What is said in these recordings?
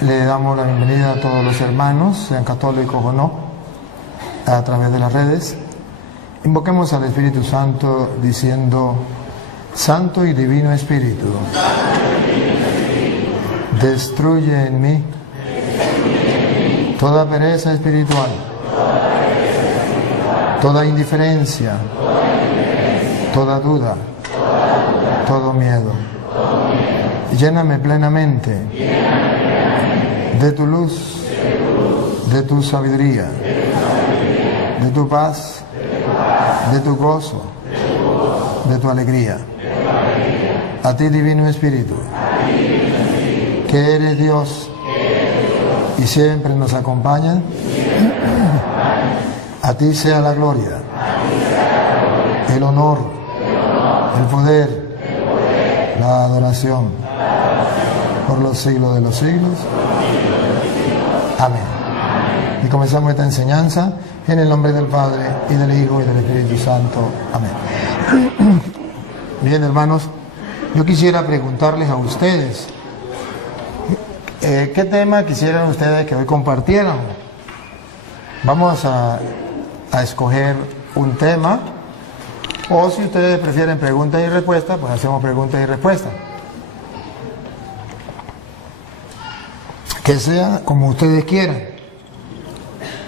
Le damos la bienvenida a todos los hermanos, sean católicos o no, a través de las redes. Invoquemos al Espíritu Santo diciendo: Santo y Divino Espíritu, destruye en mí toda pereza espiritual, toda indiferencia, toda duda, todo miedo. Lléname plenamente de tu luz, de tu sabiduría, de tu paz, de tu gozo, de tu alegría. A ti, Divino Espíritu, que eres Dios y siempre nos acompaña, a ti sea la gloria, el honor, el poder, la adoración, por los siglos de los siglos. Amén. Y comenzamos esta enseñanza en el nombre del Padre, y del Hijo, y del Espíritu Santo. Amén. Bien, hermanos, yo quisiera preguntarles a ustedes, ¿qué tema quisieran ustedes que hoy compartieran? Vamos a escoger un tema, o si ustedes prefieren preguntas y respuestas, pues hacemos preguntas y respuestas. Que sea como ustedes quieran.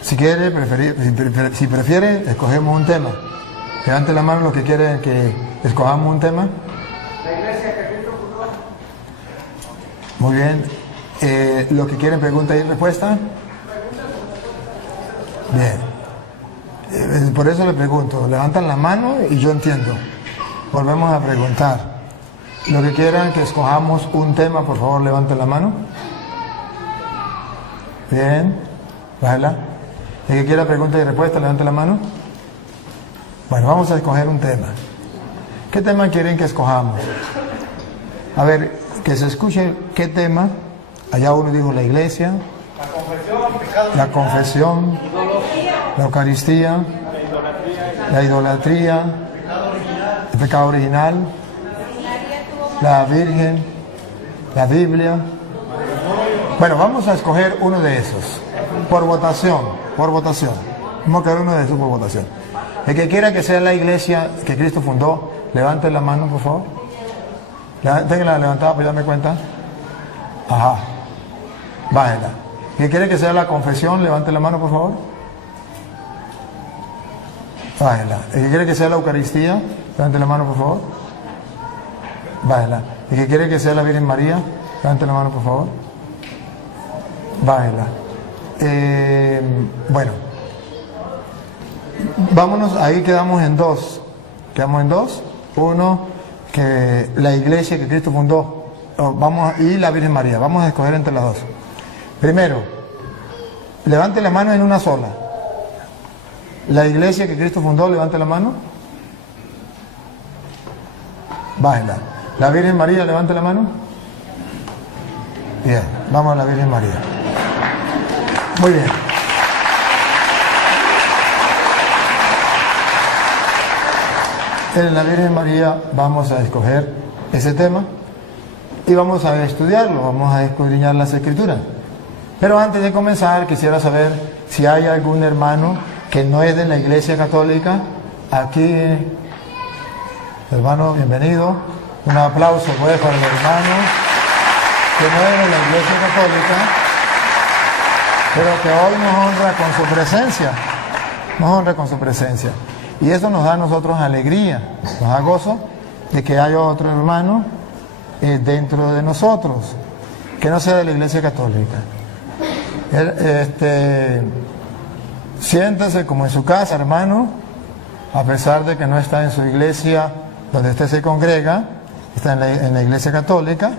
Si prefieren, escogemos un tema. Levanten la mano los que quieren que escojamos un tema. La iglesia que Cristo fundó. Muy bien. Los que quieren preguntas y respuestas. Bien. Por eso le pregunto. Levantan la mano y yo entiendo. Volvemos a preguntar. Los que quieran que escojamos un tema, por favor, levanten la mano. Bien. Bájala. El que quiera pregunta y respuesta, levante la mano. Bueno, vamos a escoger un tema. ¿Qué tema quieren que escojamos? A ver, que se escuche qué tema. Allá uno dijo la iglesia, la confesión, la Eucaristía, la idolatría, el pecado original, la Virgen, la Biblia. Bueno, vamos a escoger uno de esos, por votación. Vamos a escoger uno de esos por votación. El que quiera que sea la iglesia que Cristo fundó, levante la mano, por favor. Ténganla levantada para darme cuenta. Ajá. Bájenla. El que quiere que sea la confesión, levante la mano, por favor. Bájenla. El que quiere que sea la Eucaristía, levante la mano, por favor. Bájenla. El que quiere que sea la Virgen María, levante la mano, por favor. Bájenla. Bueno, vámonos, ahí quedamos en dos. Uno, que la iglesia que Cristo fundó, y la Virgen María. Vamos a escoger entre las dos. Primero, levante la mano en una sola. La iglesia que Cristo fundó, levante la mano. Bájenla. La Virgen María, levante la mano. Bien, vamos a la Virgen María. Muy bien. En la Virgen María vamos a escoger ese tema y vamos a estudiarlo, vamos a escudriñar las Escrituras. Pero antes de comenzar, quisiera saber si hay algún hermano que no es de la Iglesia Católica. Aquí, hermano, bienvenido. Un aplauso pues para el hermano que no es de la Iglesia Católica, pero que hoy nos honra con su presencia. Y eso nos da a nosotros alegría, nos da gozo de que haya otro hermano dentro de nosotros, que no sea de la Iglesia Católica. Siéntase como en su casa, hermano, a pesar de que no está en su iglesia donde usted se congrega, está en la Iglesia Católica,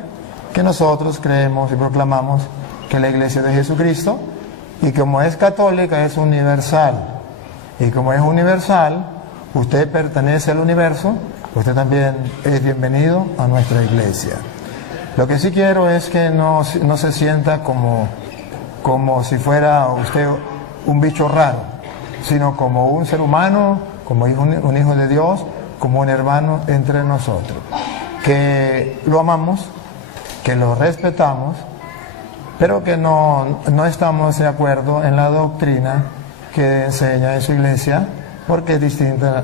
que nosotros creemos y proclamamos que la Iglesia de Jesucristo, y como es católica, es universal. Y como es universal, usted pertenece al universo, usted también es bienvenido a nuestra iglesia. Lo que sí quiero es que no se sienta como si fuera usted un bicho raro, sino como un ser humano, como un hijo de Dios, como un hermano entre nosotros. Que lo amamos, que lo respetamos pero que no estamos de acuerdo en la doctrina que enseña en su iglesia, porque es distinta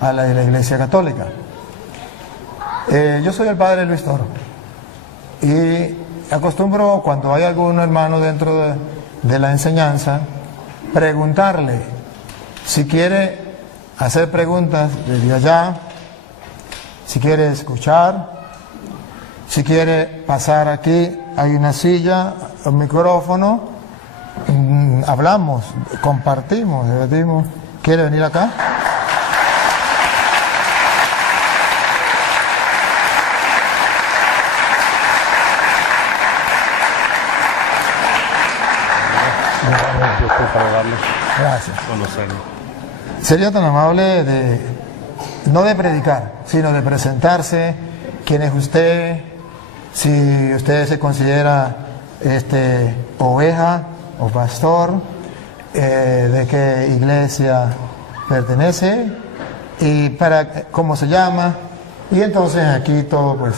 a la de la Iglesia Católica. Yo soy el padre Luis Toro y acostumbro, cuando hay algún hermano dentro de la enseñanza, preguntarle si quiere hacer preguntas desde allá, si quiere escuchar, si quiere pasar aquí, hay una silla, un micrófono, hablamos, compartimos, debatimos. ¿Quiere venir acá? Gracias. Sería tan amable no de predicar, sino de presentarse, quién es usted, si usted se considera oveja o pastor, de qué iglesia pertenece y cómo se llama, y entonces aquí todo pues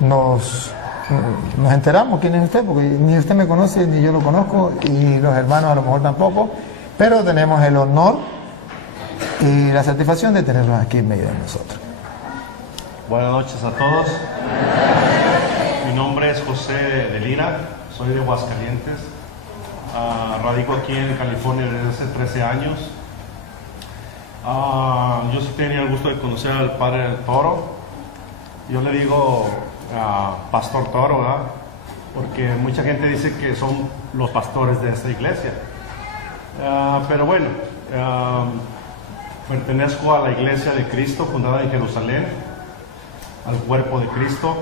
nos enteramos quién es usted, porque ni usted me conoce ni yo lo conozco y los hermanos a lo mejor tampoco, pero tenemos el honor y la satisfacción de tenerlos aquí en medio de nosotros. Buenas noches a todos. Mi nombre es José de Lira, soy de Aguascalientes. Radico aquí en California desde hace 13 años. Yo sí tenía el gusto de conocer al padre Toro. Yo le digo Pastor Toro, ¿verdad? Porque mucha gente dice que son los pastores de esta iglesia. Pero bueno, pertenezco a la Iglesia de Cristo, fundada en Jerusalén, al cuerpo de Cristo.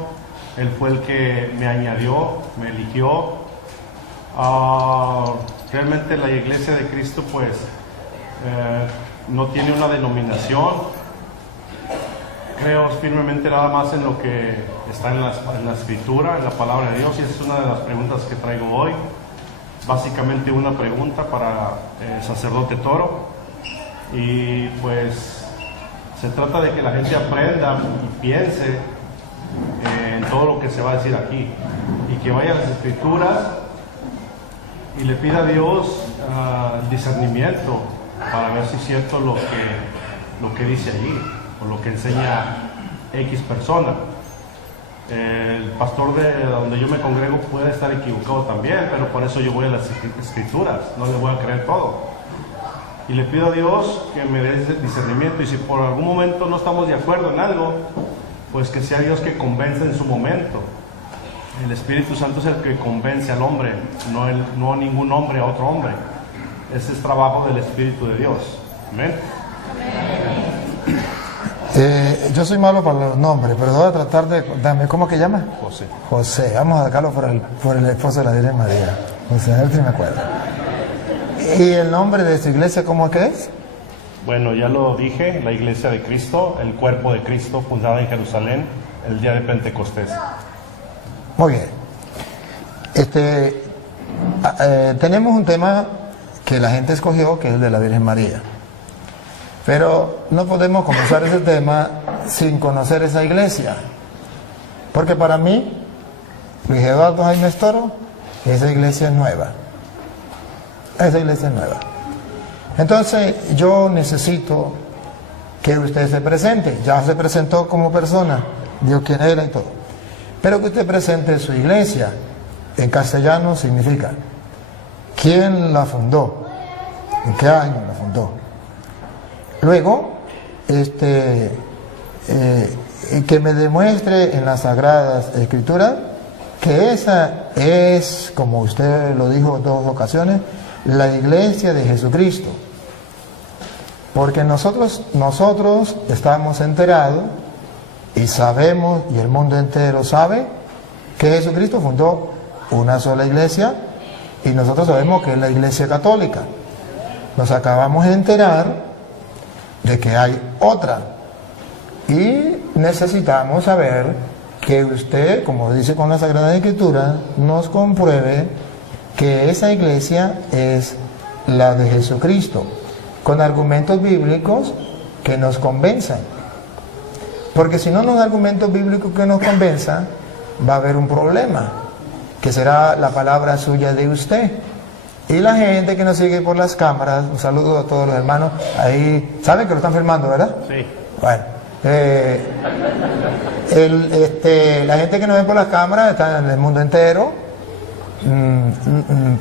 Él fue el que me añadió, me eligió. Realmente la Iglesia de Cristo pues no tiene una denominación. Creo firmemente nada más en lo que está en la Escritura, en la Palabra de Dios, y esa es una de las preguntas que traigo hoy. Básicamente una pregunta para el sacerdote Toro, y pues se trata de que la gente aprenda y piense en todo lo que se va a decir aquí, y que vaya a las Escrituras y le pida a Dios discernimiento para ver si es cierto lo que dice allí, o lo que enseña X persona. El pastor de donde yo me congrego puede estar equivocado también, pero por eso yo voy a las Escrituras, no le voy a creer todo. Y le pido a Dios que me dé ese discernimiento, y si por algún momento no estamos de acuerdo en algo, pues que sea Dios que convence en su momento. El Espíritu Santo es el que convence al hombre, no ningún hombre a otro hombre. Ese es trabajo del Espíritu de Dios. Amén. Yo soy malo para los nombres, pero voy a tratar de... ¿Cómo que llama? José. José, vamos a sacarlo por el esposo de la Virgen María. José, a ver si me acuerdo. ¿Y el nombre de su iglesia cómo que es? Bueno, ya lo dije, la Iglesia de Cristo, el cuerpo de Cristo, fundada en Jerusalén, el día de Pentecostés. Muy bien. Tenemos un tema que la gente escogió, que es el de la Virgen María. Pero no podemos comenzar ese tema sin conocer esa iglesia. Porque para mí, Luis Eduardo Jaime Toro, esa iglesia es nueva. Esa iglesia es nueva. Entonces, yo necesito que usted se presente. Ya se presentó como persona, dijo quién era y todo. Pero que usted presente su iglesia. En castellano significa quién la fundó, en qué año la fundó. Luego, que me demuestre en las Sagradas Escrituras que esa es, como usted lo dijo en 2 ocasiones, la iglesia de Jesucristo. Porque nosotros estamos enterados y sabemos, y el mundo entero sabe, que Jesucristo fundó una sola iglesia, y nosotros sabemos que es la Iglesia Católica. Nos acabamos de enterar de que hay otra, y necesitamos saber que usted, como dice con la Sagrada Escritura, nos compruebe que esa iglesia es la de Jesucristo, con argumentos bíblicos que nos convenzan. Porque si no nos da argumentos bíblicos que nos convenzan, va a haber un problema, que será la palabra suya de usted. Y la gente que nos sigue por las cámaras, un saludo a todos los hermanos. Ahí, ¿saben que lo están filmando, verdad? Sí. Bueno, la gente que nos ve por las cámaras está en el mundo entero.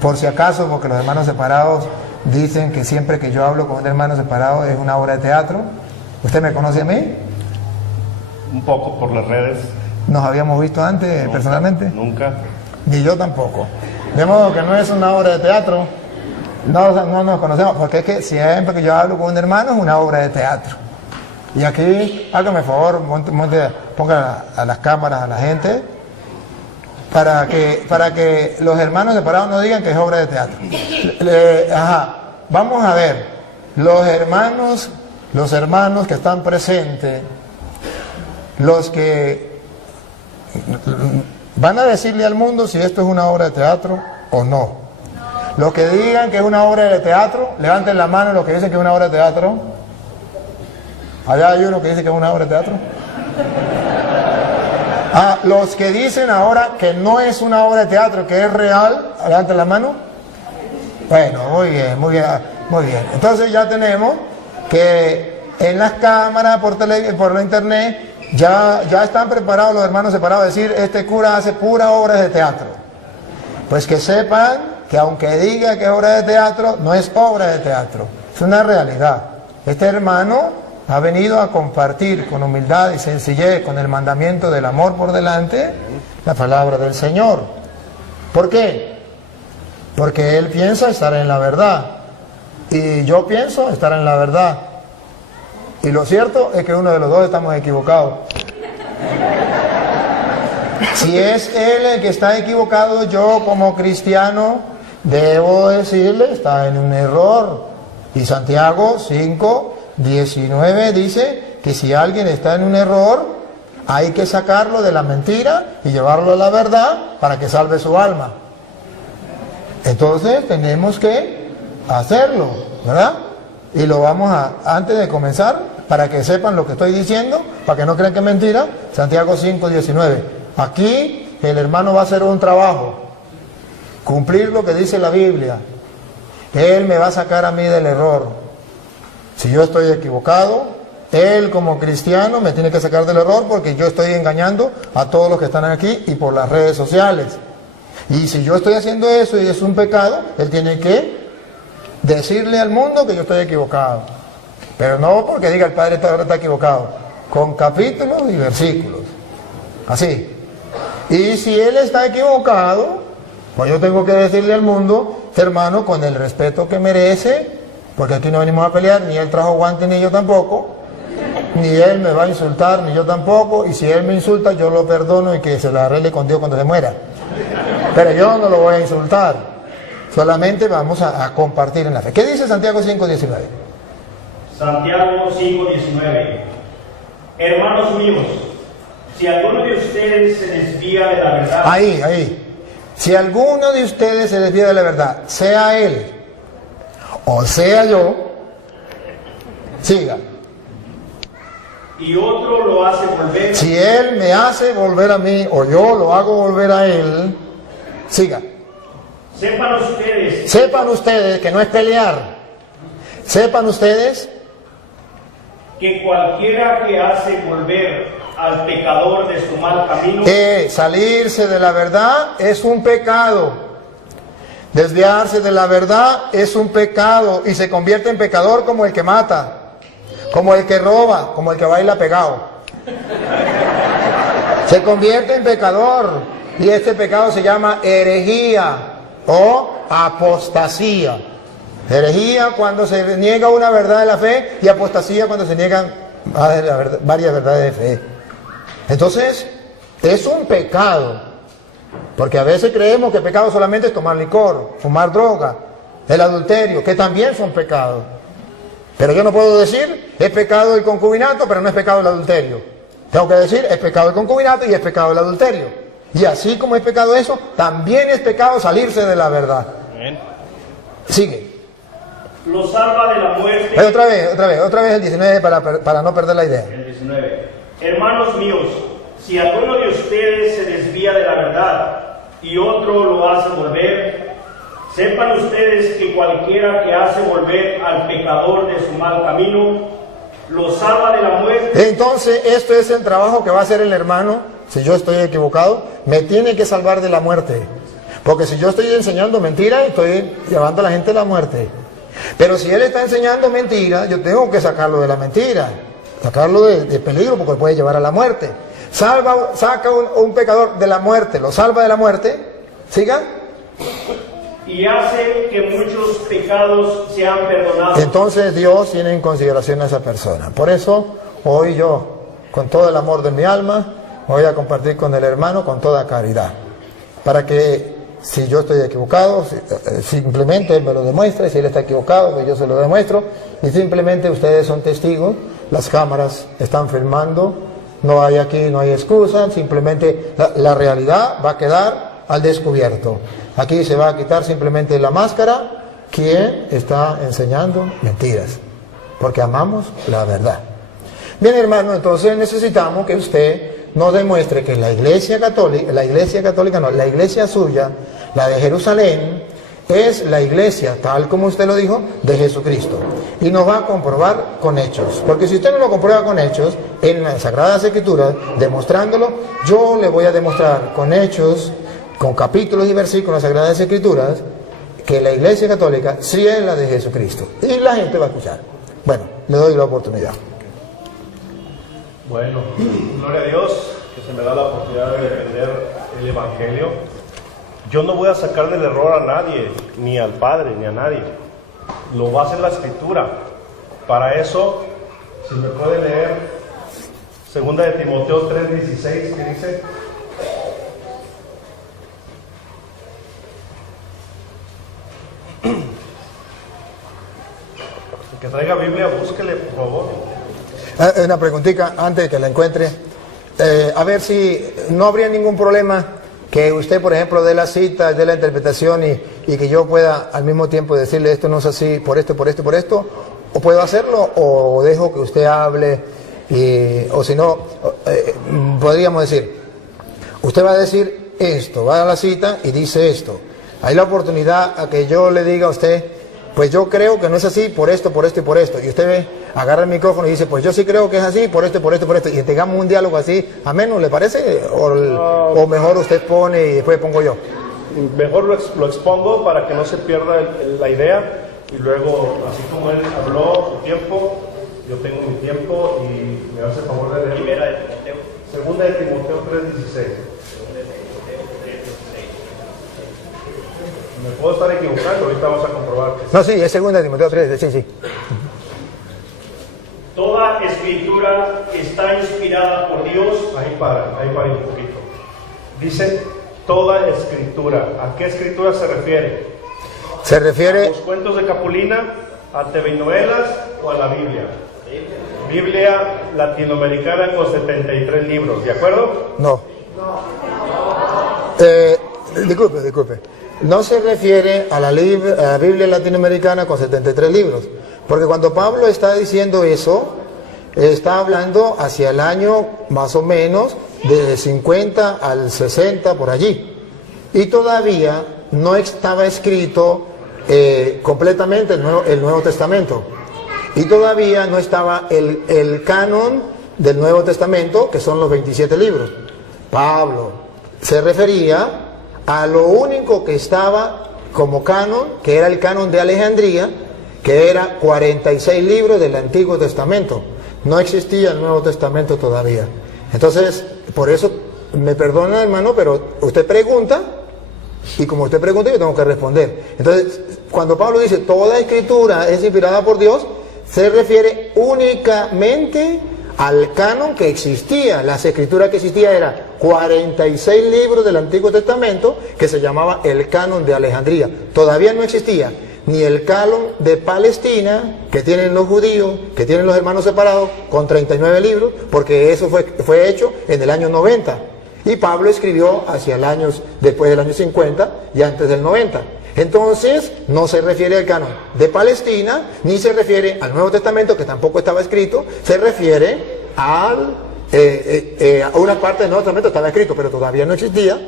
Por si acaso, porque los hermanos separados dicen que siempre que yo hablo con un hermano separado es una obra de teatro. ¿Usted me conoce a mí? Un poco por las redes. ¿Nos habíamos visto antes personalmente? Nunca. Ni yo tampoco. De modo que no es una obra de teatro. No nos conocemos, porque es que siempre que yo hablo con un hermano es una obra de teatro. Y aquí, hágame favor, ponga a las cámaras a la gente para que los hermanos separados no digan que es obra de teatro. Vamos a ver, los hermanos que están presentes, los que van a decirle al mundo si esto es una obra de teatro o no. Los que digan que es una obra de teatro, levanten la mano los que dicen que es una obra de teatro. Allá hay uno que dice que es una obra de teatro. Los que dicen ahora que no es una obra de teatro, que es real, levanten la mano. Bueno, muy bien. Entonces ya tenemos que en las cámaras, por la internet, ya están preparados los hermanos separados a decir, este cura hace pura obra de teatro. Pues que sepan que aunque diga que es obra de teatro, no es obra de teatro, es una realidad. Este hermano ha venido a compartir con humildad y sencillez, con el mandamiento del amor por delante, la palabra del Señor. ¿Por qué? Porque él piensa estar en la verdad y yo pienso estar en la verdad. Y lo cierto es que uno de los dos estamos equivocados. Si es él el que está equivocado, yo como cristiano debo decirle, está en un error. Y Santiago 5:19 dice que si alguien está en un error, hay que sacarlo de la mentira y llevarlo a la verdad para que salve su alma. Entonces tenemos que hacerlo, ¿verdad? Y lo vamos antes de comenzar, para que sepan lo que estoy diciendo, para que no crean que es mentira, Santiago 5:19. Aquí el hermano va a hacer un trabajo, cumplir lo que dice la Biblia. Él me va a sacar a mí del error. Si yo estoy equivocado, él como cristiano me tiene que sacar del error, porque yo estoy engañando a todos los que están aquí y por las redes sociales. Y si yo estoy haciendo eso y es un pecado, él tiene que decirle al mundo que yo estoy equivocado. Pero no porque diga el padre está equivocado, con capítulos y versículos. Así. Y si él está equivocado, pues yo tengo que decirle al mundo, hermano, con el respeto que merece, porque aquí no venimos a pelear, ni él trajo guantes ni yo tampoco, ni él me va a insultar, ni yo tampoco, y si él me insulta yo lo perdono y que se lo arregle con Dios cuando se muera. Pero yo no lo voy a insultar, solamente vamos a compartir en la fe. ¿Qué dice Santiago 5:19? Santiago 5:19. Hermanos míos, si alguno de ustedes se desvía de la verdad... Ahí. Si alguno de ustedes se desvía de la verdad, sea él o sea yo, siga. Y otro lo hace volver... Si él me hace volver a mí o yo lo hago volver a él, siga. Sepan ustedes que no es pelear. Sepan ustedes que cualquiera que hace volver al pecador de su mal camino, salirse de la verdad es un pecado. Desviarse de la verdad es un pecado y se convierte en pecador como el que mata, como el que roba, como el que baila pegado. Se convierte en pecador y este pecado se llama herejía o apostasía. Herejía cuando se niega una verdad de la fe y apostasía cuando se niegan varias verdades de fe. Entonces, es un pecado, porque a veces creemos que pecado solamente es tomar licor, fumar droga, el adulterio, que también son pecados. Pero yo no puedo decir, es pecado el concubinato, pero no es pecado el adulterio. Tengo que decir, es pecado el concubinato y es pecado el adulterio. Y así como es pecado eso, también es pecado salirse de la verdad. Sigue. Lo salva de la muerte. Otra vez el 19 para no perder la idea. El 19. Hermanos míos, si alguno de ustedes se desvía de la verdad y otro lo hace volver. Sepan ustedes que cualquiera que hace volver al pecador de su mal camino, lo salva de la muerte. Entonces, esto es el trabajo que va a hacer el hermano. Si yo estoy equivocado, me tiene que salvar de la muerte. Porque si yo estoy enseñando mentira, estoy llevando a la gente a la muerte. Pero si él está enseñando mentira, yo tengo que sacarlo de la mentira, sacarlo de peligro, porque puede llevar a la muerte. Saca un pecador de la muerte, lo salva de la muerte. ¿Siga? Y hace que muchos pecados sean perdonados. Entonces Dios tiene en consideración a esa persona. Por eso hoy yo, con todo el amor de mi alma, voy a compartir con el hermano con toda caridad. Para que si yo estoy equivocado, simplemente él me lo demuestre. Si él está equivocado, pues yo se lo demuestro. Y simplemente ustedes son testigos. Las cámaras están filmando. No hay excusa. Simplemente la realidad va a quedar al descubierto. Aquí se va a quitar simplemente la máscara. ¿Quién está enseñando mentiras? Porque amamos la verdad. Bien, hermano, entonces necesitamos que usted nos demuestre que la iglesia suya, la de Jerusalén, es la iglesia, tal como usted lo dijo, de Jesucristo. Y nos va a comprobar con hechos. Porque si usted no lo comprueba con hechos, en las Sagradas Escrituras, demostrándolo, yo le voy a demostrar con hechos, con capítulos y versículos de las Sagradas Escrituras, que la iglesia católica sí es la de Jesucristo. Y la gente va a escuchar. Bueno, le doy la oportunidad. Bueno, gloria a Dios que se me da la oportunidad de defender el Evangelio. Yo no voy a sacar del error a nadie, ni al Padre, ni a nadie. Lo va a hacer la Escritura. Para eso, si me puede leer 2 de Timoteo 3:16, que dice: el que traiga Biblia, búsquele, por favor. Una preguntita antes de que la encuentre. A ver si no habría ningún problema que usted, por ejemplo, dé la cita, dé la interpretación y que yo pueda al mismo tiempo decirle esto no es así, por esto, por esto, por esto. ¿O puedo hacerlo o dejo que usted hable? O si no, podríamos decir, usted va a decir esto, va a la cita y dice esto. Hay la oportunidad a que yo le diga a usted, pues yo creo que no es así, por esto, por esto y por esto. Y usted agarra el micrófono y dice, pues yo sí creo que es así, por esto, por esto, por esto. Y tengamos un diálogo así, ameno, ¿le parece? O mejor usted pone y después pongo yo. Mejor lo expongo para que no se pierda la idea. Y luego, así como él habló su tiempo, yo tengo mi tiempo y me hace el favor de leer. Segunda de Timoteo 3:16. Me puedo estar equivocando, ahorita vamos a comprobar que sí. No, sí, es segunda de Timoteo 3, sí. Toda escritura está inspirada por Dios. Ahí para un poquito. Dice toda escritura. ¿A qué escritura se refiere? Se refiere... ¿A los cuentos de Capulina, a telenovelas o a la Biblia? Biblia latinoamericana con 73 libros, ¿de acuerdo? No. Disculpe. No se refiere a la Biblia latinoamericana con 73 libros. Porque cuando Pablo está diciendo eso, está hablando hacia el año más o menos de 50 al 60 por allí. Y todavía no estaba escrito completamente el Nuevo Testamento. Y todavía no estaba el canon del Nuevo Testamento, que son los 27 libros. Pablo se refería a lo único que estaba como canon, que era el canon de Alejandría, que era 46 libros del Antiguo Testamento. No existía el Nuevo Testamento todavía. Entonces, por eso, me perdona, hermano, pero usted pregunta, y como usted pregunta, yo tengo que responder. Entonces, cuando Pablo dice, toda escritura es inspirada por Dios, se refiere únicamente al canon que existía. Las escrituras que existía eran 46 libros del Antiguo Testamento, que se llamaba el canon de Alejandría. Todavía no existía ni el canon de Palestina, que tienen los judíos, que tienen los hermanos separados, con 39 libros, porque eso fue hecho en el año 90. Y Pablo escribió hacia el año, después del año 50 y antes del 90. Entonces, no se refiere al canon de Palestina, ni se refiere al Nuevo Testamento, que tampoco estaba escrito, se refiere a una parte del Nuevo Testamento estaba escrito, pero todavía no existía,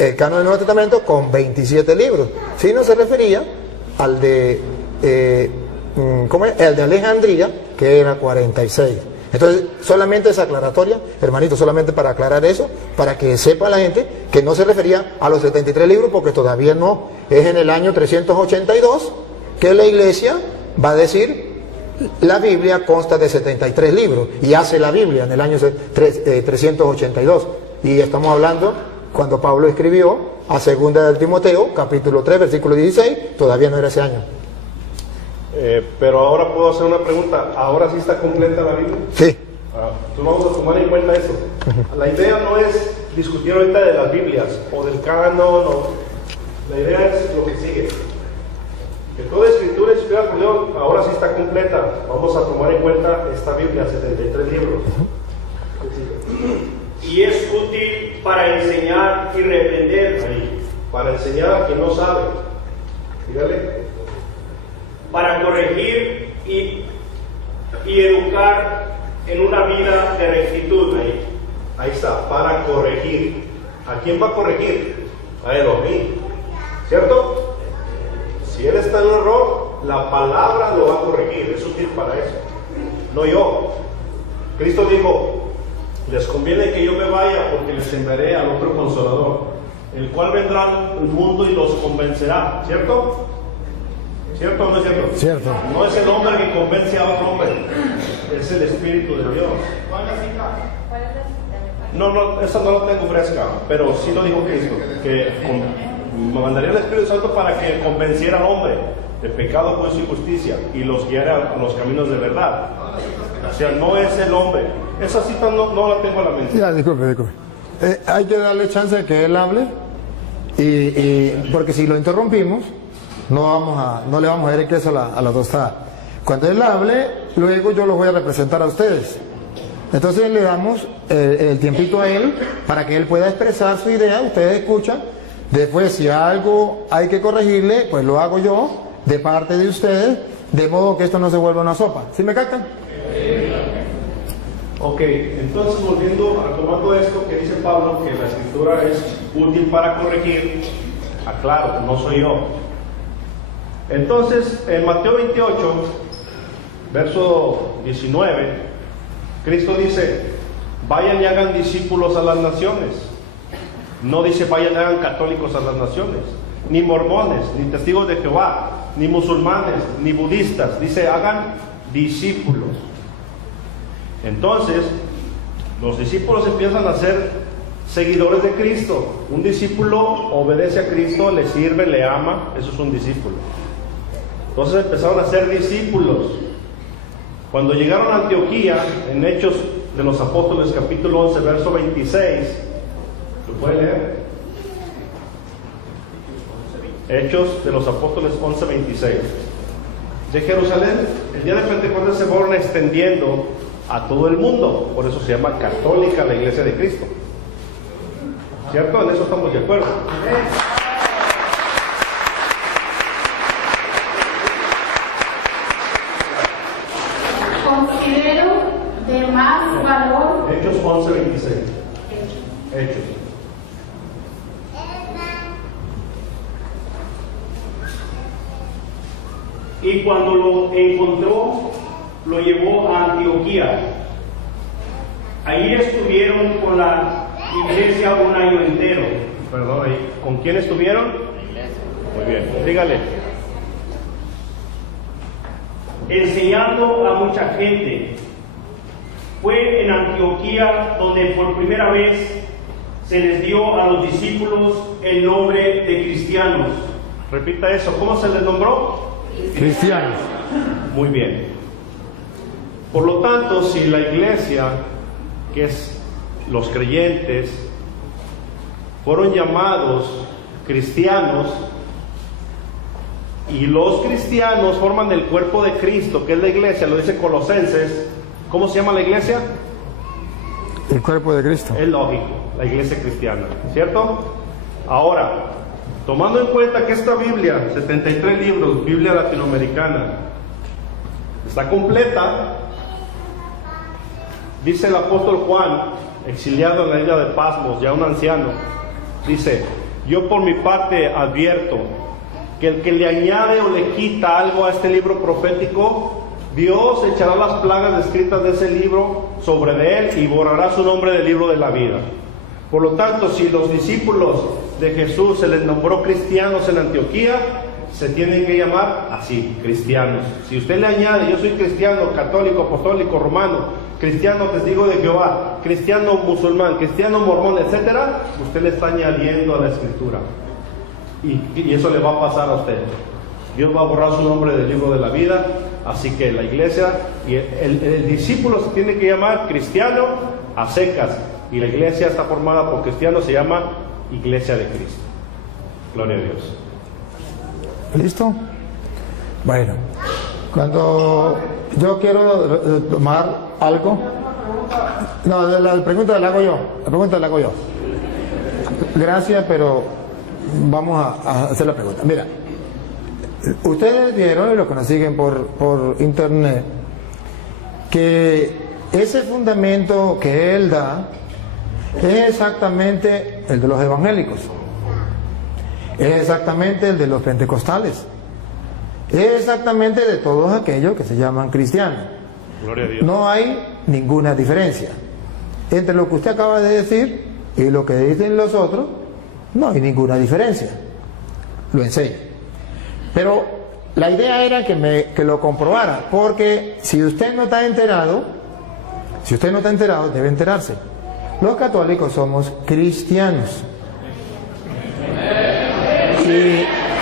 el canon del Nuevo Testamento con 27 libros. Si no se refería al de, ¿cómo es? El de Alejandría, que era 46. Entonces, solamente esa aclaratoria, hermanito, solamente para aclarar eso, para que sepa la gente que no se refería a los 73 libros, porque todavía no. Es en el año 382 que la iglesia va a decir, la Biblia consta de 73 libros, y hace la Biblia en el año 382. Y estamos hablando cuando Pablo escribió a 2 de Timoteo, capítulo 3, versículo 16, todavía no era ese año. Pero ahora puedo hacer una pregunta. ¿Ahora sí está completa la Biblia? Sí. Entonces vamos a tomar en cuenta eso. La idea no es discutir ahorita de las Biblias o del canon. La idea es lo que sigue. Que toda escritura inspirada por Dios ahora sí está completa. Vamos a tomar en cuenta esta Biblia, 73 libros. Y es útil para enseñar y reprender. Ahí. Para enseñar a quien no sabe. Dígale. Para corregir y educar en una vida de rectitud. Ahí está, para corregir. ¿A quién va a corregir? A él o a mí, ¿cierto? Si él está en un error, la palabra lo va a corregir, es útil para eso, no yo. Cristo dijo, les conviene que yo me vaya porque les enviaré al otro Consolador, el cual vendrá al mundo y los convencerá, ¿cierto? ¿Cierto o no es cierto? Cierto. No es el hombre que convence a otro hombre, es el Espíritu de Dios. No, esa no la tengo fresca, pero sí lo dijo Cristo, que me mandaría el Espíritu Santo para que convenciera al hombre de pecado, juicio y justicia, y los guiara a los caminos de verdad. O sea, no es el hombre. Esa cita no la tengo a la mente. Ya, disculpe. Hay que darle chance de que él hable, porque si lo interrumpimos, no le vamos a dar el queso a la tostada. Cuando él hable, luego yo los voy a representar a ustedes. Entonces le damos el tiempito a él para que él pueda expresar su idea, ustedes escuchan. Después, si algo hay que corregirle, pues lo hago yo de parte de ustedes, de modo que esto no se vuelva una sopa. ¿Sí me captan? Ok, entonces volviendo a tomando esto que dice Pablo, que la escritura es útil para corregir, aclaro, no soy yo. Entonces, en Mateo 28, verso 19, Cristo dice, vayan y hagan discípulos a las naciones. No dice vayan y hagan católicos a las naciones, ni mormones, ni testigos de Jehová, ni musulmanes, ni budistas. Dice hagan discípulos. Entonces, los discípulos empiezan a ser seguidores de Cristo. Un discípulo obedece a Cristo, le sirve, le ama, eso es un discípulo. Entonces empezaron a ser discípulos. Cuando llegaron a Antioquía, en Hechos de los Apóstoles, capítulo 11, verso 26, ¿lo puede leer? Hechos de los Apóstoles 11, 26. De Jerusalén, el día de Pentecostés se fueron extendiendo a todo el mundo, por eso se llama católica la Iglesia de Cristo. ¿Cierto? En eso estamos de acuerdo. Considero de más valor. Hechos 11, 26. Hechos. Y cuando lo encontró, lo llevó a Antioquía. Allí estuvieron con la iglesia un año entero. Perdón, ¿con quién estuvieron? Muy bien, dígale. Enseñando a mucha gente. Fue en Antioquía donde por primera vez se les dio a los discípulos el nombre de cristianos. Repita eso, ¿cómo se les nombró? Cristianos. Muy bien. Por lo tanto, si la iglesia, que es los creyentes, fueron llamados cristianos, y los cristianos forman el cuerpo de Cristo, que es la iglesia, lo dice Colosenses, ¿cómo se llama la iglesia? El cuerpo de Cristo. Es lógico, la iglesia cristiana, ¿cierto? Ahora, tomando en cuenta que esta Biblia, 73 libros, Biblia latinoamericana, está completa, dice el apóstol Juan, exiliado en la isla de Pasmos, ya un anciano, dice, Yo por mi parte advierto que el que le añade o le quita algo a este libro profético, Dios echará las plagas escritas de ese libro sobre de él y borrará su nombre del libro de la vida. Por lo tanto, si los discípulos de Jesús se les nombró cristianos en Antioquía, se tienen que llamar así, cristianos. Si usted le añade, yo soy cristiano, católico, apostólico, romano, cristiano testigo de Jehová, cristiano musulmán, cristiano mormón, etcétera, usted le está añadiendo a la escritura. Y eso le va a pasar a usted. Dios va a borrar su nombre del libro de la vida. Así que la iglesia y el discípulo se tiene que llamar cristiano a secas. Y la iglesia está formada por cristianos, se llama Iglesia de Cristo. Gloria a Dios. ¿Listo? Bueno, cuando yo quiero tomar algo, no, la pregunta la hago yo. La pregunta la hago yo. Gracias, pero vamos a hacer la pregunta. Mira, ustedes vieron, y los que nos siguen por internet, que ese fundamento que él da es exactamente el de los evangélicos, es exactamente el de los pentecostales, es exactamente de todos aquellos que se llaman cristianos. Gloria a Dios. No hay ninguna diferencia entre lo que usted acaba de decir y lo que dicen los otros. No hay ninguna diferencia. Lo enseño. Pero la idea era que lo comprobara, porque si usted no está enterado, debe enterarse. Los católicos somos cristianos.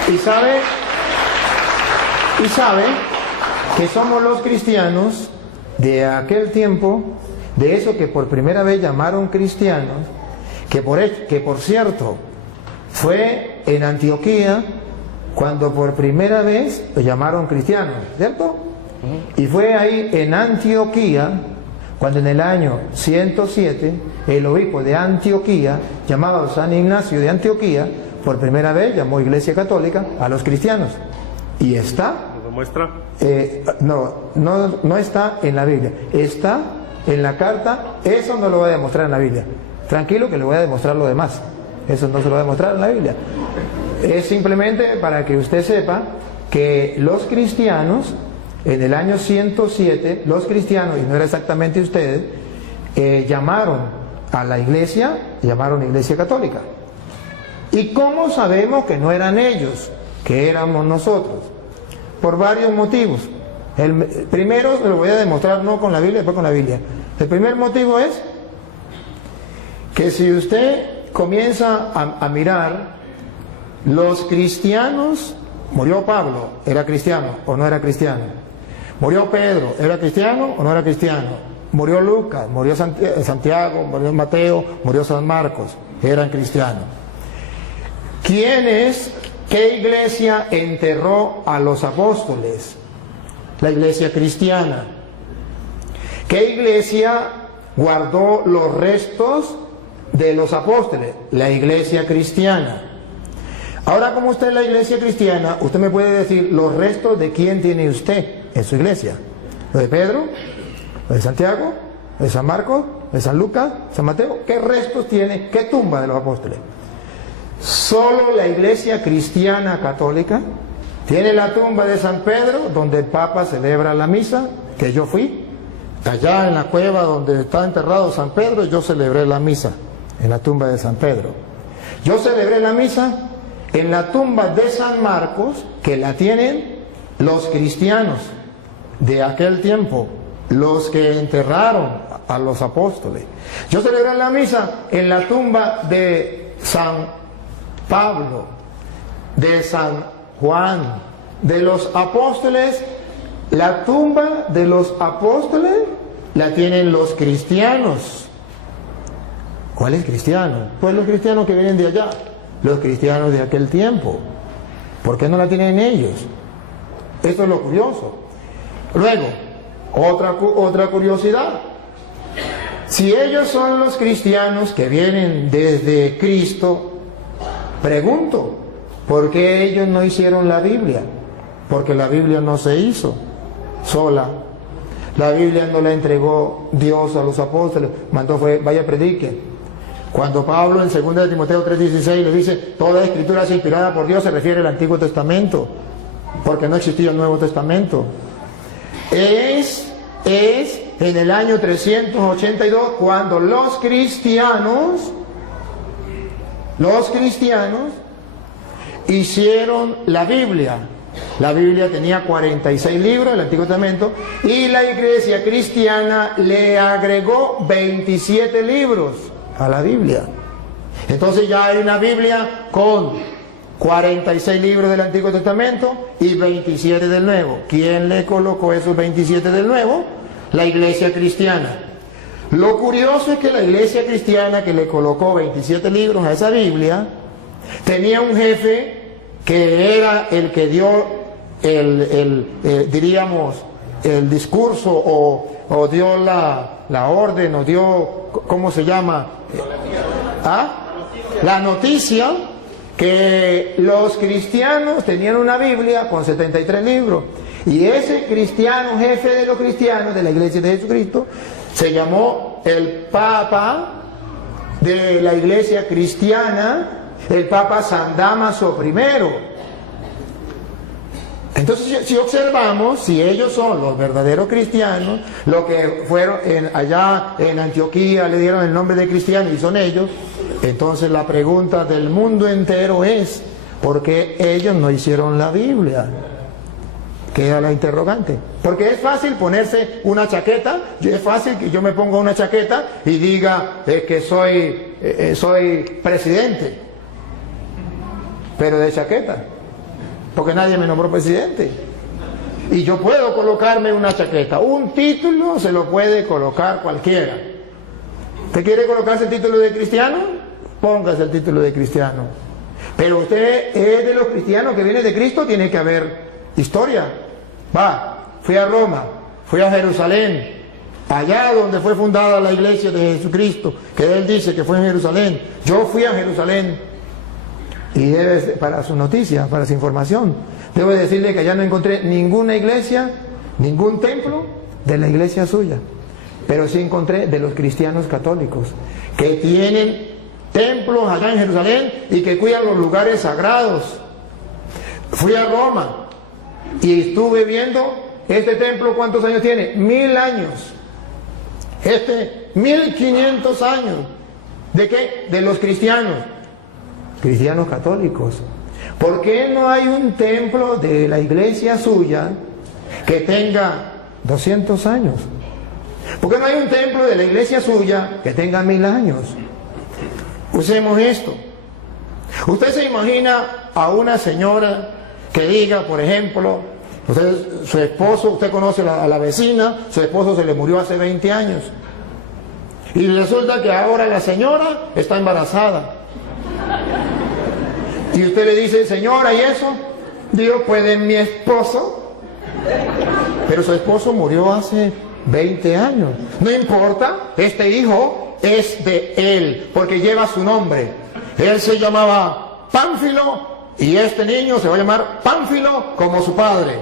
Y sabe que somos los cristianos de aquel tiempo, de eso que por primera vez llamaron cristianos, que por cierto fue en Antioquía cuando por primera vez lo llamaron cristianos, ¿cierto? Y fue ahí en Antioquía cuando en el año 107 el obispo de Antioquía, llamado San Ignacio de Antioquía, por primera vez llamó Iglesia Católica a los cristianos. Y está, ¿Lo muestra? no está en la Biblia, está en la carta. Eso no lo voy a demostrar en la Biblia. Tranquilo que le voy a demostrar lo demás. Eso no se lo voy a demostrar en la Biblia. Es simplemente para que usted sepa que los cristianos, en el año 107, los cristianos, y no era exactamente ustedes, llamaron a la iglesia, llamaron Iglesia Católica. ¿Y cómo sabemos que no eran ellos, que éramos nosotros? Por varios motivos. El primero se lo voy a demostrar no con la Biblia, después con la Biblia. El primer motivo es que si usted comienza a mirar, los cristianos, murió Pablo, ¿era cristiano o no era cristiano? Murió Pedro, ¿era cristiano o no era cristiano? Murió Lucas, murió Santiago, murió Mateo, murió San Marcos, eran cristianos. ¿Qué iglesia enterró a los apóstoles? La iglesia cristiana. ¿Qué iglesia guardó los restos de los apóstoles? La iglesia cristiana. Ahora, como usted es la iglesia cristiana, usted me puede decir los restos de quién tiene usted en su iglesia. ¿Lo de Pedro? ¿Lo de Santiago? ¿Lo de San Marcos? ¿Lo de San Lucas? ¿San Mateo? ¿Qué restos tiene? ¿Qué tumba de los apóstoles? Solo la iglesia cristiana católica tiene la tumba de San Pedro, donde el Papa celebra la misa, que yo fui. Allá en la cueva donde está enterrado San Pedro, yo celebré la misa en la tumba de San Pedro. Yo celebré la misa en la tumba de San Marcos, que la tienen los cristianos de aquel tiempo, los que enterraron a los apóstoles. Yo celebré la misa en la tumba de San Pablo, de San Juan, de los apóstoles. La tumba de los apóstoles la tienen los cristianos. ¿Cuáles cristianos? Pues los cristianos que vienen de allá, los cristianos de aquel tiempo. ¿Por qué no la tienen ellos? Esto es lo curioso. Luego, otra curiosidad. Si ellos son los cristianos que vienen desde Cristo, pregunto, ¿por qué ellos no hicieron la Biblia? Porque la Biblia no se hizo sola. La Biblia no la entregó Dios a los apóstoles, mandó fue, vaya prediquen. Cuando Pablo en 2 de Timoteo 3:16 le dice, toda escritura es inspirada por Dios, se refiere al Antiguo Testamento, porque no existía el Nuevo Testamento. Es en el año 382 cuando los cristianos hicieron la Biblia. La Biblia tenía 46 libros, el Antiguo Testamento, y la iglesia cristiana le agregó 27 libros a la Biblia. Entonces ya hay una Biblia con 46 libros del Antiguo Testamento y 27 del Nuevo. ¿Quién le colocó esos 27 del Nuevo? La iglesia cristiana. Lo curioso es que la iglesia cristiana que le colocó 27 libros a esa Biblia tenía un jefe que era el que dio diríamos, el discurso o dio la orden o dio, ¿cómo se llama? La noticia que los cristianos tenían una Biblia con 73 libros. Y ese cristiano, jefe de los cristianos de la iglesia de Jesucristo, se llamó el Papa de la iglesia cristiana, el Papa San Dámaso I. Entonces, si observamos, si ellos son los verdaderos cristianos, lo que fueron allá en Antioquía le dieron el nombre de cristianos y son ellos, entonces la pregunta del mundo entero es, ¿por qué ellos no hicieron la Biblia? Queda la interrogante. Porque es fácil ponerse una chaqueta, es fácil que yo me ponga una chaqueta y diga que soy presidente, pero de chaqueta, porque nadie me nombró presidente. Y yo puedo colocarme una chaqueta, un título se lo puede colocar cualquiera. ¿Usted quiere colocarse el título de cristiano? Póngase el título de cristiano. Pero usted es de los cristianos que viene de Cristo, tiene que haber historia. Fui a Roma, fui a Jerusalén, allá donde fue fundada la iglesia de Jesucristo, que él dice que fue en Jerusalén. Yo fui a Jerusalén. Y para su noticia, para su información, debo decirle que allá no encontré ninguna iglesia, ningún templo de la iglesia suya. Pero sí encontré de los cristianos católicos, que tienen templos allá en Jerusalén y que cuidan los lugares sagrados. Fui a Roma y estuve viendo este templo, ¿cuántos años tiene? 1000 años. 1500 años. ¿De qué? De los cristianos católicos. ¿Por qué no hay un templo de la iglesia suya que tenga 200 años? ¿Por qué no hay un templo de la iglesia suya que tenga 1000 años? Usemos esto. Usted se imagina a una señora que diga, por ejemplo, su esposo, usted conoce a la vecina, su esposo se le murió hace 20 años. Y resulta que ahora la señora está embarazada. Y usted le dice, señora, ¿y eso? Digo, pues de mi esposo. Pero su esposo murió hace 20 años. No importa, este hijo es de él, porque lleva su nombre. Él se llamaba Pánfilo y este niño se va a llamar Pánfilo como su padre.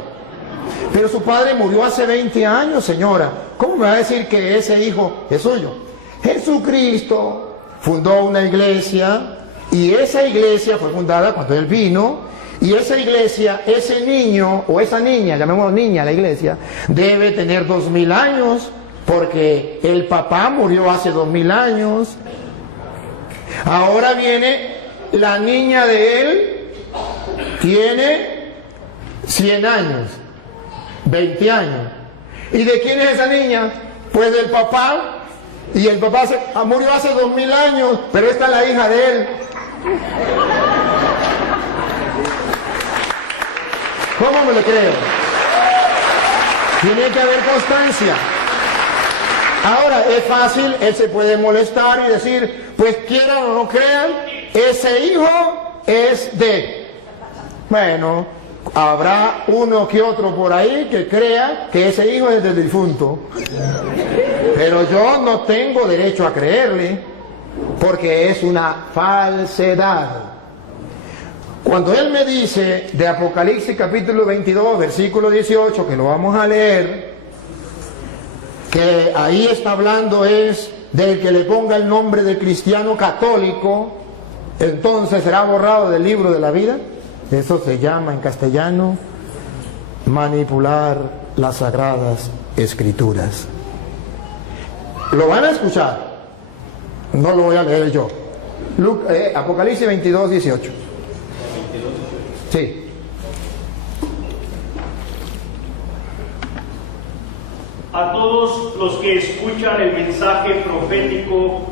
Pero su padre murió hace 20 años, señora. ¿Cómo me va a decir que ese hijo es suyo? Jesucristo fundó una iglesia y esa iglesia fue fundada cuando él vino. Y esa iglesia, ese niño o esa niña, llamémoslo niña la iglesia, debe tener 2000 años, porque el papá murió hace 2000 años. Ahora viene la niña de él, tiene 100 años, 20 años. ¿Y de quién es esa niña? Pues del papá. Y el papá murió hace 2000 años, pero esta es la hija de él. ¿Cómo me lo creo? Tiene que haber constancia. Ahora, es fácil, él se puede molestar y decir, pues quieran o no crean, ese hijo es de... Bueno, habrá uno que otro por ahí que crea que ese hijo es del difunto. Pero yo no tengo derecho a creerle, porque es una falsedad. Cuando él me dice de Apocalipsis capítulo 22, versículo 18, que lo vamos a leer, que ahí está hablando es del que le ponga el nombre de cristiano católico, entonces será borrado del libro de la vida. Eso se llama en castellano manipular las sagradas escrituras. Lo van a escuchar, no lo voy a leer yo. Apocalipsis 22, 18. Sí. A todos los que escuchan el mensaje profético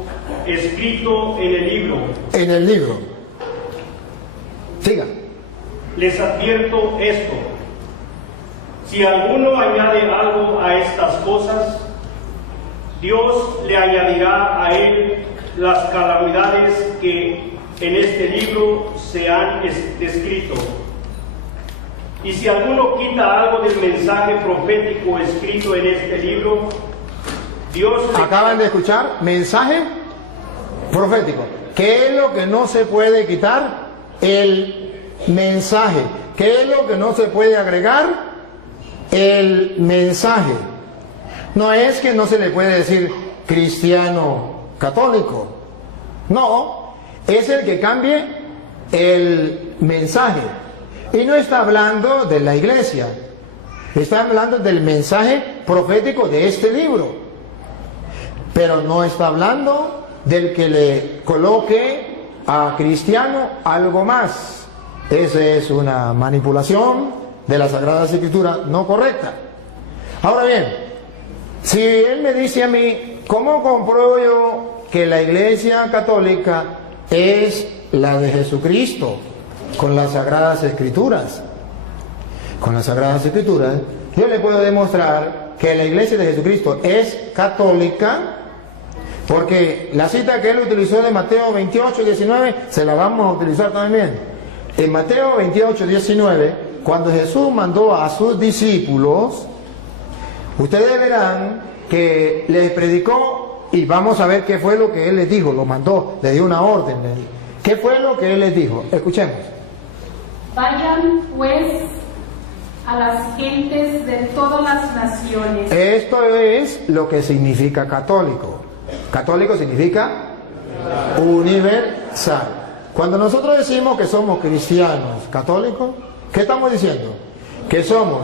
escrito en el libro. En el libro. Siga. Les advierto esto: si alguno añade algo a estas cosas, Dios le añadirá a él las calamidades que en este libro se han descrito. Y si alguno quita algo del mensaje profético escrito en este libro, Dios le... Acaban de escuchar, mensaje profético. ¿Qué es lo que no se puede quitar? El mensaje. ¿Qué es lo que no se puede agregar? El mensaje. No es que no se le puede decir cristiano católico. No, es el que cambie el mensaje. Y no está hablando de la iglesia, está hablando del mensaje profético de este libro. Pero no está hablando del que le coloque a cristiano algo más. Esa es una manipulación de la Sagrada Escritura no correcta. Ahora bien, si él me dice a mí, ¿cómo compruebo yo que la Iglesia Católica es la de Jesucristo? Con las Sagradas Escrituras. Con las Sagradas Escrituras, yo le puedo demostrar que la Iglesia de Jesucristo es católica, porque la cita que él utilizó de Mateo 28, 19, se la vamos a utilizar también. En Mateo 28, 19, cuando Jesús mandó a sus discípulos, ustedes verán que les predicó, y vamos a ver qué fue lo que él les dijo, lo mandó, le dio una orden. ¿Qué fue lo que él les dijo? Escuchemos. Vayan pues a las gentes de todas las naciones. Esto es lo que significa católico. Católico significa universal. Cuando nosotros decimos que somos cristianos católicos, ¿qué estamos diciendo? Que somos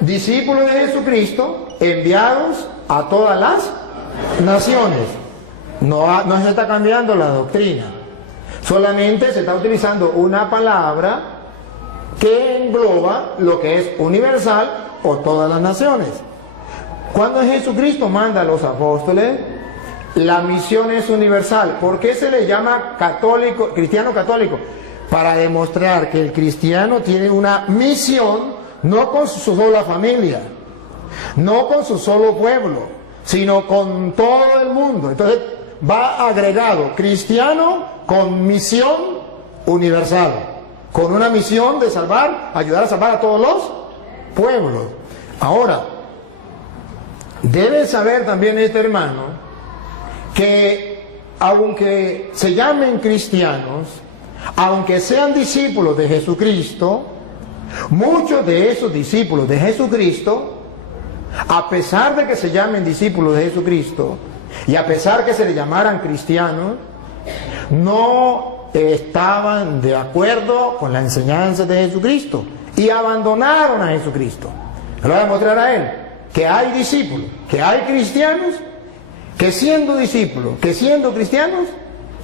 discípulos de Jesucristo enviados a todas las naciones. No se está cambiando la doctrina. Solamente se está utilizando una palabra que engloba lo que es universal o todas las naciones. Cuando Jesucristo manda a los apóstoles, la misión es universal. ¿Por qué se le llama católico, cristiano católico? Para demostrar que el cristiano tiene una misión, no con su sola familia, no con su solo pueblo, sino con todo el mundo. Entonces va agregado cristiano con misión universal, con una misión de salvar, ayudar a salvar a todos los pueblos. Ahora, debe saber también este hermano que aunque se llamen cristianos, aunque sean discípulos de Jesucristo, muchos de esos discípulos de Jesucristo, a pesar de que se llamen discípulos de Jesucristo y a pesar que se le llamaran cristianos, no estaban de acuerdo con la enseñanza de Jesucristo y abandonaron a Jesucristo. Le voy a mostrar a él que hay discípulos, que hay cristianos que siendo discípulos, que siendo cristianos,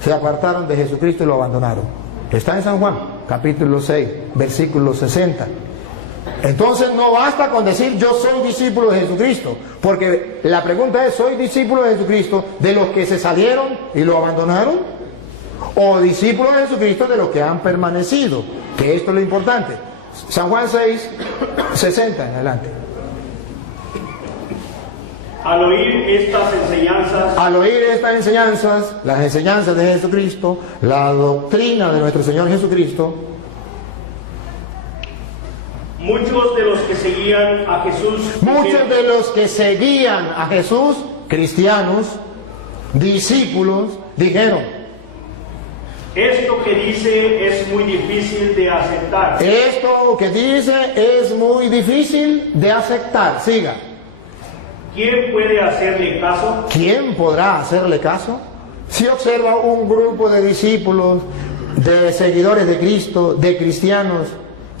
se apartaron de Jesucristo y lo abandonaron. Está en San Juan, capítulo 6, versículo 60. Entonces no basta con decir yo soy discípulo de Jesucristo, porque la pregunta es, ¿soy discípulo de Jesucristo de los que se salieron y lo abandonaron? ¿O discípulo de Jesucristo de los que han permanecido? Que esto es lo importante. San Juan 6, 60 en adelante. Al oír estas enseñanzas, las enseñanzas de Jesucristo, la doctrina de nuestro Señor Jesucristo, muchos de los que seguían a Jesús, cristianos, discípulos, dijeron: esto que dice es muy difícil de aceptar. Esto que dice es muy difícil de aceptar. Siga. ¿quién puede hacerle caso? ¿Quién podrá hacerle caso? Si observa un grupo de discípulos, de seguidores de Cristo, de cristianos,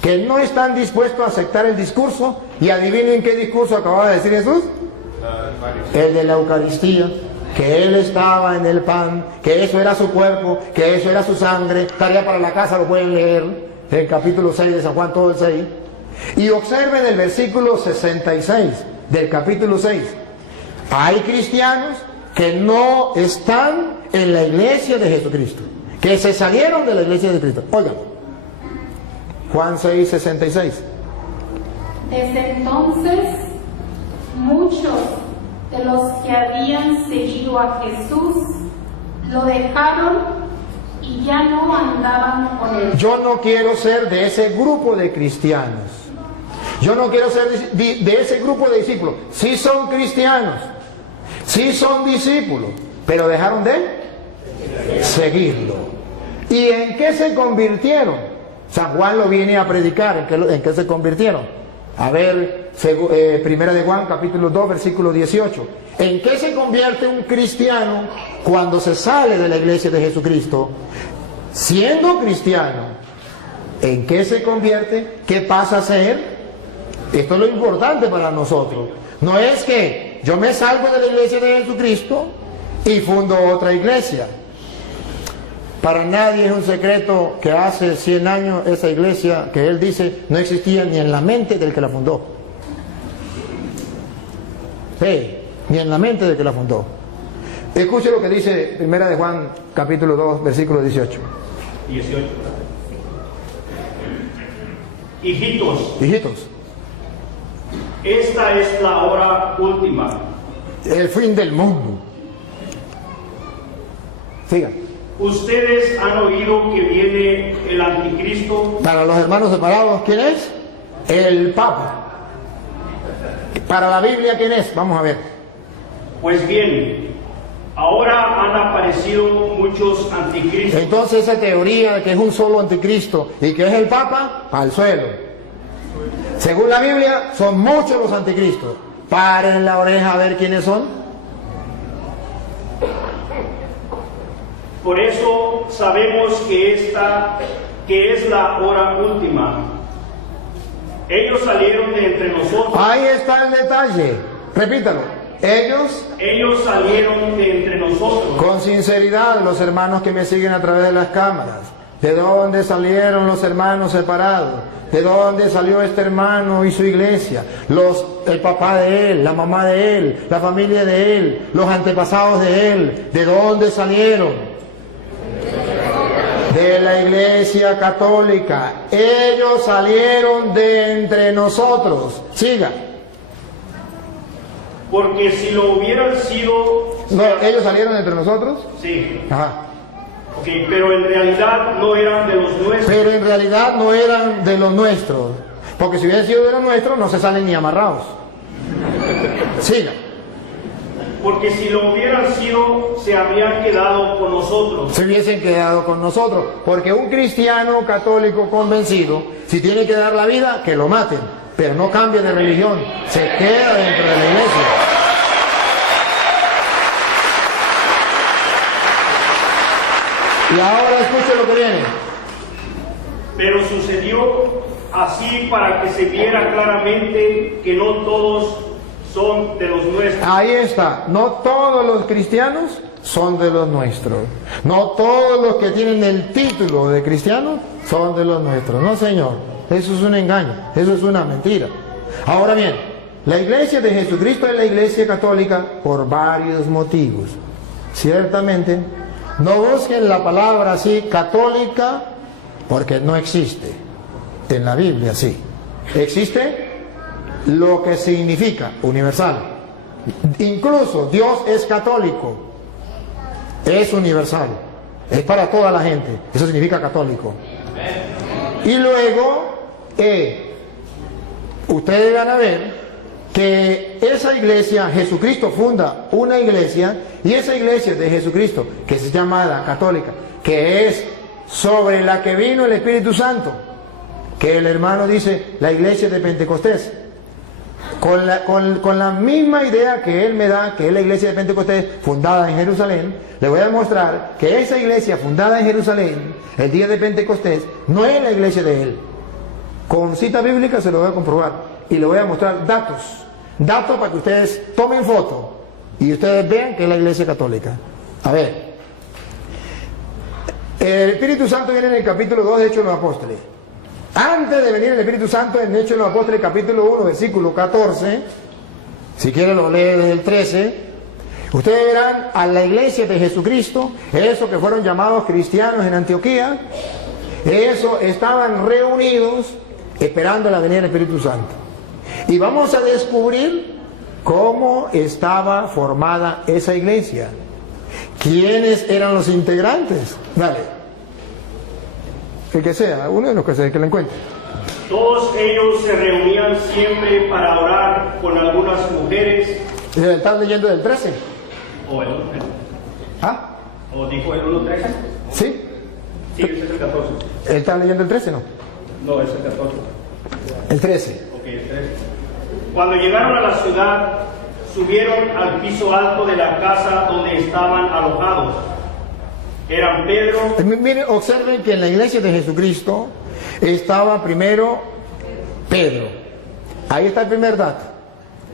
que no están dispuestos a aceptar el discurso, y adivinen qué discurso acababa de decir Jesús. El de la Eucaristía, que Él estaba en el pan, que eso era su cuerpo, que eso era su sangre. Tarea para la casa, lo pueden leer, en el capítulo 6 de San Juan, todo el 6. Y observen el versículo 66 del capítulo 6. Hay cristianos que no están en la iglesia de Jesucristo, que se salieron de la iglesia de Cristo. Oigan, Juan 6, 66. Desde entonces, muchos de los que habían seguido a Jesús lo dejaron y ya no andaban con él. Yo no quiero ser de ese grupo de cristianos. Yo no quiero ser de ese grupo de discípulos. Sí son cristianos, sí son discípulos, pero dejaron de seguirlo. ¿Y en qué se convirtieron? San Juan lo viene a predicar. ¿En qué se convirtieron? A ver, primera de Juan, capítulo 2, versículo 18. ¿En qué se convierte un cristiano cuando se sale de la iglesia de Jesucristo? Siendo cristiano, ¿en qué se convierte? ¿Qué pasa a ser? Esto es lo importante para nosotros. No es que yo me salgo de la iglesia de Jesucristo y fundo otra iglesia. Para nadie es un secreto que hace 100 años esa iglesia, que él dice, no existía ni en la mente del que la fundó. Sí, ni en la mente del que la fundó. Escuche lo que dice primera de Juan, capítulo 2, versículo 18. 18. Hijitos, esta es la hora última. El fin del mundo. Sigan. Ustedes han oído que viene el anticristo. Para los hermanos separados, ¿quién es? El Papa. Para la Biblia, ¿quién es? Vamos a ver. Pues bien, ahora han aparecido muchos anticristos. Entonces esa teoría de que es un solo anticristo y que es el Papa, al suelo. Según la Biblia, son muchos los anticristos. Paren la oreja a ver quiénes son. Por eso sabemos que esta es la hora última. Ellos salieron de entre nosotros. Ahí está el detalle. Repítalo. Ellos salieron de entre nosotros. Con sinceridad, los hermanos que me siguen a través de las cámaras. ¿De dónde salieron los hermanos separados? ¿De dónde salió este hermano y su iglesia? El papá de él, la mamá de él, la familia de él, los antepasados de él. ¿De dónde salieron? De la iglesia católica. Ellos salieron de entre nosotros. Siga. Porque si lo hubieran sido... No, ¿ellos salieron de entre nosotros? Sí. Ajá. Ok, pero en realidad no eran de los nuestros. Pero en realidad no eran de los nuestros. Porque si hubieran sido de los nuestros, no se salen ni amarrados. Siga. Porque si lo hubieran sido, se habrían quedado con nosotros. Se hubiesen quedado con nosotros. Porque un cristiano católico convencido, si tiene que dar la vida, que lo maten. Pero no cambia de religión. Se queda dentro de la iglesia. Y ahora escuche lo que viene. Pero sucedió así para que se viera claramente que no todos son de los nuestros. Ahí está. No todos los cristianos son de los nuestros. No todos los que tienen el título de cristianos son de los nuestros. No, señor. Eso es un engaño. Eso es una mentira. Ahora bien, la iglesia de Jesucristo es la iglesia católica por varios motivos. Ciertamente, no busquen la palabra así, católica, porque no existe. En la Biblia sí. Existe lo que significa universal. Incluso Dios es católico. Es universal. Es para toda la gente. Eso significa católico. Y luego, ustedes van a ver que esa iglesia, Jesucristo funda una iglesia, y esa iglesia de Jesucristo, que se llama la católica, que es sobre la que vino el Espíritu Santo, que el hermano dice la iglesia de Pentecostés. Con la misma idea que él me da, que es la iglesia de Pentecostés fundada en Jerusalén, le voy a demostrar que esa iglesia fundada en Jerusalén, el día de Pentecostés, no es la iglesia de él. Con cita bíblica se lo voy a comprobar y le voy a mostrar datos para que ustedes tomen foto y ustedes vean que es la iglesia católica. A ver, el Espíritu Santo viene en el capítulo 2 de Hechos de los Apóstoles. Antes de venir el Espíritu Santo, en Hechos de los Apóstoles, capítulo 1, versículo 14, si quieren lo lee desde el 13, ustedes verán a la iglesia de Jesucristo, esos que fueron llamados cristianos en Antioquía, esos estaban reunidos esperando la venida del Espíritu Santo. Y vamos a descubrir cómo estaba formada esa iglesia. ¿Quiénes eran los integrantes? Dale. El que sea, uno de los que sea, que lo encuentre. Todos ellos se reunían siempre para orar con algunas mujeres. ¿Estás leyendo del 13? ¿O el 1? ¿Ah? ¿O dijo el 1.13? ¿Sí? Sí, ese es el 14. ¿Él está leyendo el 13, no? No, es el 14. El 13. Ok, el 13. Cuando llegaron a la ciudad, subieron al piso alto de la casa donde estaban alojados. Eran Pedro. Miren, observen que en la iglesia de Jesucristo estaba primero Pedro. Ahí está el primer dato.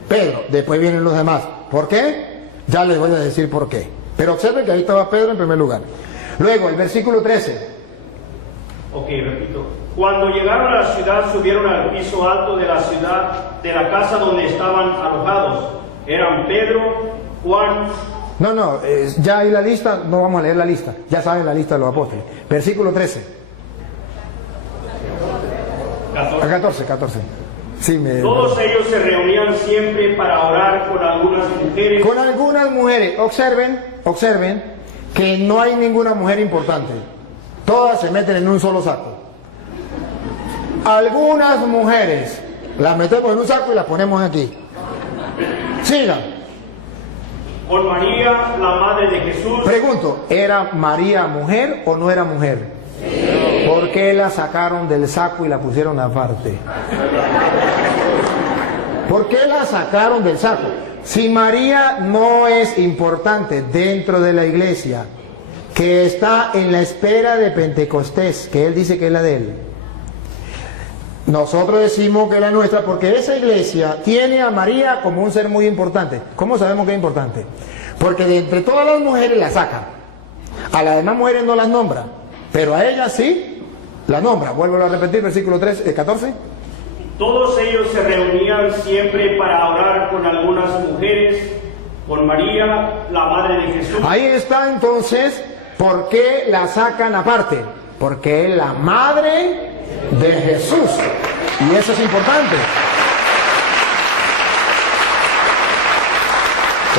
Pedro, después vienen los demás. ¿Por qué? Ya les voy a decir por qué. Pero observen que ahí estaba Pedro en primer lugar. Luego, el versículo 13. Ok, repito. Cuando llegaron a la ciudad, subieron al piso alto de la ciudad, de la casa donde estaban alojados. Eran Pedro, Juan. No, ya hay la lista, no vamos a leer la lista. Ya saben la lista de los apóstoles. Versículo 13. 14. Sí, Todos ellos se reunían siempre para orar con algunas mujeres. Con algunas mujeres. Observen que no hay ninguna mujer importante. Todas se meten en un solo saco. Algunas mujeres las metemos en un saco y las ponemos aquí. Sigan. Con María, la madre de Jesús. Pregunto, ¿era María mujer o no era mujer? Sí. ¿Por qué la sacaron del saco y la pusieron aparte? ¿Por qué la sacaron del saco? Si María no es importante dentro de la iglesia, que está en la espera de Pentecostés, que él dice que es la de él, nosotros decimos que es la nuestra porque esa iglesia tiene a María como un ser muy importante. ¿Cómo sabemos que es importante? Porque de entre todas las mujeres la saca. A las demás mujeres no las nombra, pero a ella sí la nombra. Vuelvo a repetir, versículo 14. Todos ellos se reunían siempre para orar con algunas mujeres, con María, la madre de Jesús. Ahí está entonces, ¿por qué la sacan aparte? Porque es la madre de Jesús. Y eso es importante.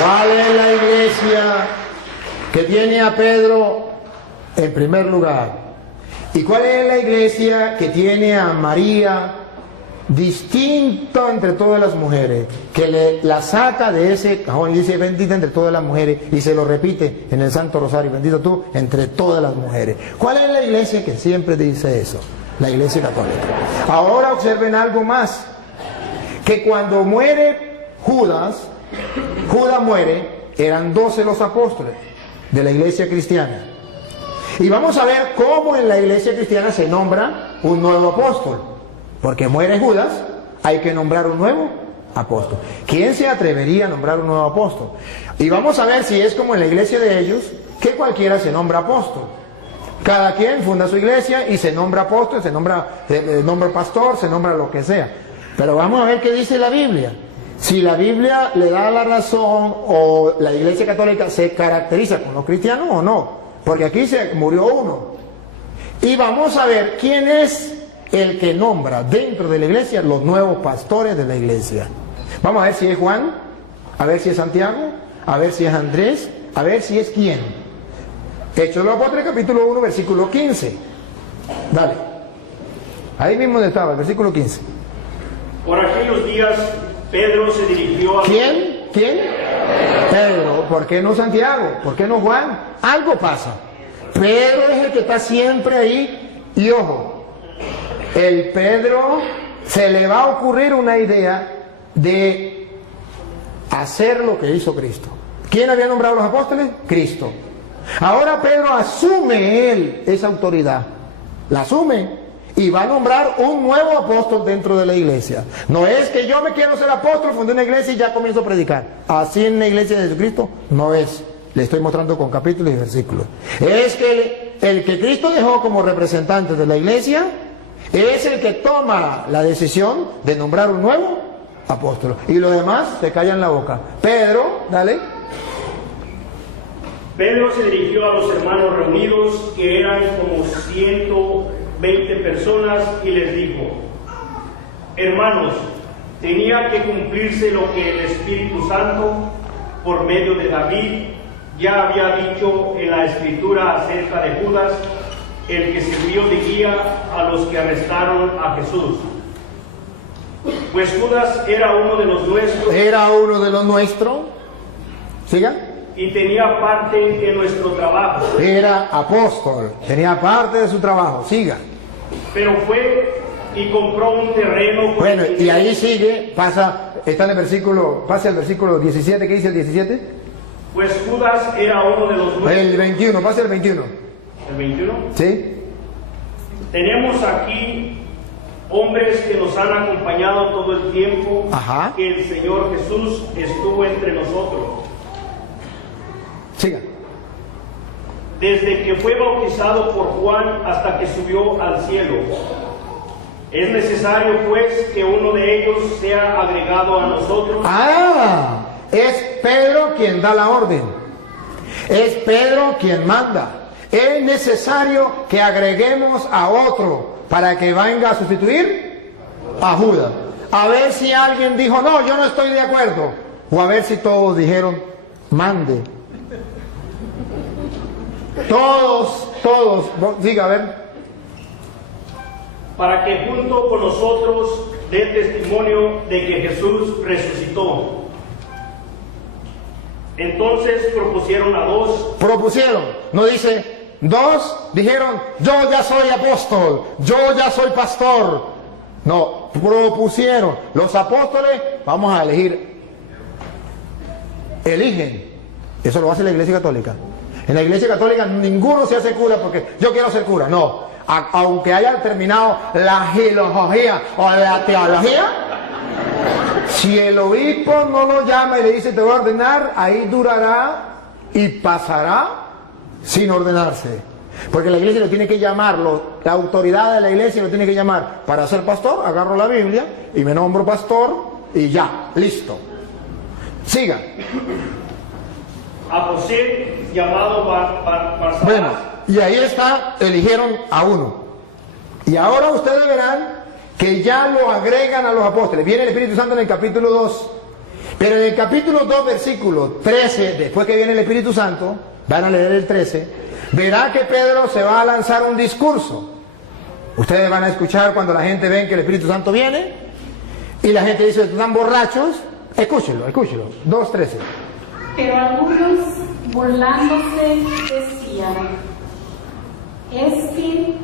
¿Cuál es la iglesia que tiene a Pedro en primer lugar? ¿Y cuál es la iglesia que tiene a María distinto entre todas las mujeres? Que la saca de ese cajón y dice bendita entre todas las mujeres y se lo repite en el Santo Rosario, bendito tú entre todas las mujeres. ¿Cuál es la iglesia que siempre dice eso? La iglesia católica. Ahora observen algo más, que cuando muere Judas muere, eran 12 los apóstoles de la iglesia cristiana. Y vamos a ver cómo en la iglesia cristiana se nombra un nuevo apóstol. Porque muere Judas, hay que nombrar un nuevo apóstol. ¿Quién se atrevería a nombrar un nuevo apóstol? Y vamos a ver si es como en la iglesia de ellos, que cualquiera se nombra apóstol. Cada quien funda su iglesia y se nombra apóstol, se nombra pastor, se nombra lo que sea. Pero vamos a ver qué dice la Biblia. Si la Biblia le da la razón o la iglesia católica se caracteriza con los cristianos o no. Porque aquí se murió uno. Y vamos a ver quién es el que nombra dentro de la iglesia los nuevos pastores de la iglesia. Vamos a ver si es Juan, a ver si es Santiago, a ver si es Andrés, a ver si es quién. Hechos de los Apóstoles, capítulo 1, versículo 15. Dale. Ahí mismo donde estaba, el versículo 15. Por aquellos días, Pedro se dirigió a... ¿Quién? Pedro. ¿Por qué no Santiago? ¿Por qué no Juan? Algo pasa. Pedro es el que está siempre ahí. Y ojo, el Pedro se le va a ocurrir una idea de hacer lo que hizo Cristo. ¿Quién había nombrado a los apóstoles? Cristo. Ahora Pedro asume él esa autoridad, la asume y va a nombrar un nuevo apóstol dentro de la iglesia. No es que yo me quiero ser apóstol, fundé una iglesia y ya comienzo a predicar. Así en la iglesia de Jesucristo no es. Le estoy mostrando con capítulos y versículos. Es que el que Cristo dejó como representante de la iglesia es el que toma la decisión de nombrar un nuevo apóstol. Y los demás se callan la boca. Pedro, dale. Pedro se dirigió a los hermanos reunidos, que eran como 120 personas, y les dijo: hermanos, tenía que cumplirse lo que el Espíritu Santo, por medio de David, ya había dicho en la Escritura acerca de Judas, el que sirvió de guía a los que arrestaron a Jesús. Pues Judas era uno de los nuestros. Era uno de los nuestros. Siga. Y tenía parte en nuestro trabajo. Era apóstol, tenía parte de su trabajo. Siga. Pero fue y compró un terreno. Bueno, y ahí sigue, pasa, está en el versículo, pasa el versículo 17, ¿qué dice el 17? Pues Judas era uno de los nuestros. El 21, pasa el 21. ¿El 21? ¿Sí? Tenemos aquí hombres que nos han acompañado todo el tiempo. Ajá. Que el Señor Jesús estuvo entre nosotros. Siga. Desde que fue bautizado por Juan hasta que subió al cielo. Es necesario pues que uno de ellos sea agregado a nosotros. Ah, es Pedro quien da la orden. Es Pedro quien manda. Es necesario que agreguemos a otro para que venga a sustituir a Judas. A ver si alguien dijo, no, yo no estoy de acuerdo. O a ver si todos dijeron, mande. Todos, diga, a ver. Para que junto con nosotros dé testimonio de que Jesús resucitó. Entonces propusieron a dos. Propusieron, no dice, dos dijeron, yo ya soy apóstol, yo ya soy pastor. No, propusieron. Los apóstoles, vamos a elegir. Eligen. Eso lo hace la Iglesia Católica. En la Iglesia Católica ninguno se hace cura porque yo quiero ser cura. No, aunque haya terminado la filología o la teología, si el obispo no lo llama y le dice te voy a ordenar, ahí durará y pasará sin ordenarse. Porque la iglesia lo tiene que llamar, la autoridad de la iglesia lo tiene que llamar. Para ser pastor, agarro la Biblia y me nombro pastor y ya, listo. Siga. A José, llamado Barsabás. Bueno, y ahí está, eligieron a uno. Y ahora ustedes verán que ya lo agregan a los apóstoles. Viene el Espíritu Santo en el capítulo 2. Pero en el capítulo 2, versículo 13, después que viene el Espíritu Santo, van a leer el 13, verá que Pedro se va a lanzar un discurso. Ustedes van a escuchar cuando la gente ve que el Espíritu Santo viene y la gente dice, están borrachos. Escúchelo. 2:13. Pero algunos, burlándose, decían, es que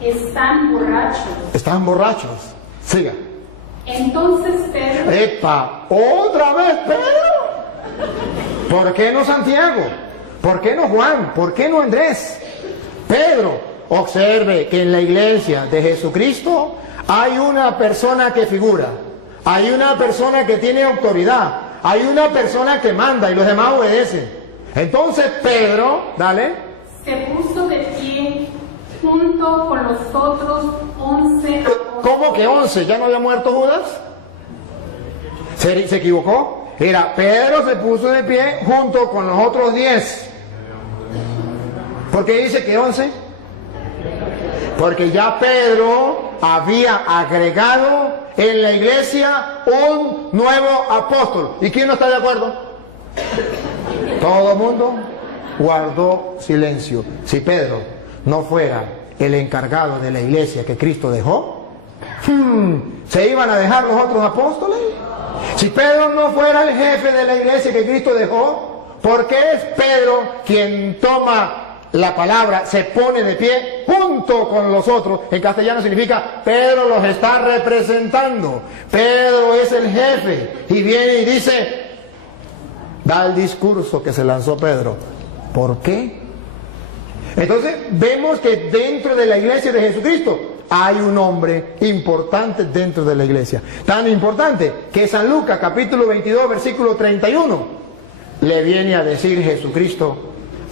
están borrachos. Están borrachos. Siga. Entonces Pedro... ¡Epa! ¿Otra vez Pedro? ¿Por qué no Santiago? ¿Por qué no Juan? ¿Por qué no Andrés? Pedro, observe que en la iglesia de Jesucristo hay una persona que figura, hay una persona que tiene autoridad, hay una persona que manda y los demás obedecen. Entonces Pedro, dale. Se puso de pie junto con los otros 11 apóstoles. ¿Cómo que 11? ¿Ya no había muerto Judas? ¿Se equivocó? Era Pedro se puso de pie junto con los otros 10. ¿Por qué dice que 11? Porque ya Pedro había agregado en la iglesia un nuevo apóstol. ¿Y quién no está de acuerdo? Todo el mundo guardó silencio. Si Pedro no fuera el encargado de la iglesia que Cristo dejó, ¿se iban a dejar los otros apóstoles? Si Pedro no fuera el jefe de la iglesia que Cristo dejó, ¿por qué es Pedro quien toma la palabra se pone de pie junto con los otros. En castellano significa Pedro los está representando. Pedro es el jefe y viene y dice, da el discurso que se lanzó Pedro. ¿Por qué? Entonces vemos que dentro de la iglesia de Jesucristo hay un hombre importante dentro de la iglesia. Tan importante que San Lucas capítulo 22 versículo 31 le viene a decir Jesucristo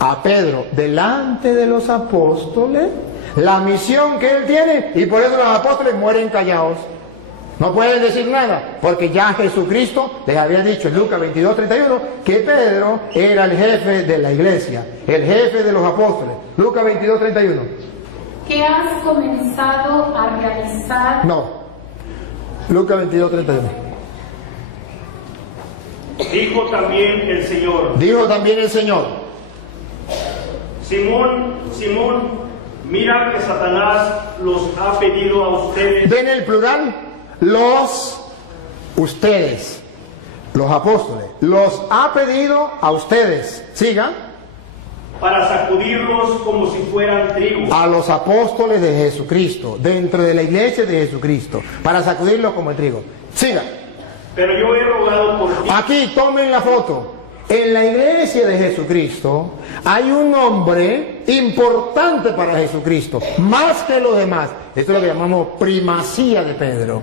a Pedro delante de los apóstoles la misión que él tiene, y por eso los apóstoles mueren callados. No pueden decir nada, porque ya Jesucristo les había dicho en Lucas 22:31 que Pedro era el jefe de la iglesia, el jefe de los apóstoles. Lucas 22:31. ¿Qué has comenzado a realizar? No, Lucas 22:31. Dijo también el Señor. Dijo también el Señor. Simón, Simón, mira que Satanás los ha pedido a ustedes. ¿Ven el plural? Ustedes, los apóstoles, los ha pedido a ustedes. Siga. Para sacudirlos como si fueran trigo. A los apóstoles de Jesucristo, dentro de la iglesia de Jesucristo, para sacudirlos como el trigo. Siga. Pero yo he rogado por ti. Aquí tomen la foto. En la iglesia de Jesucristo hay un hombre importante para Jesucristo, más que los demás. Esto es lo que llamamos primacía de Pedro.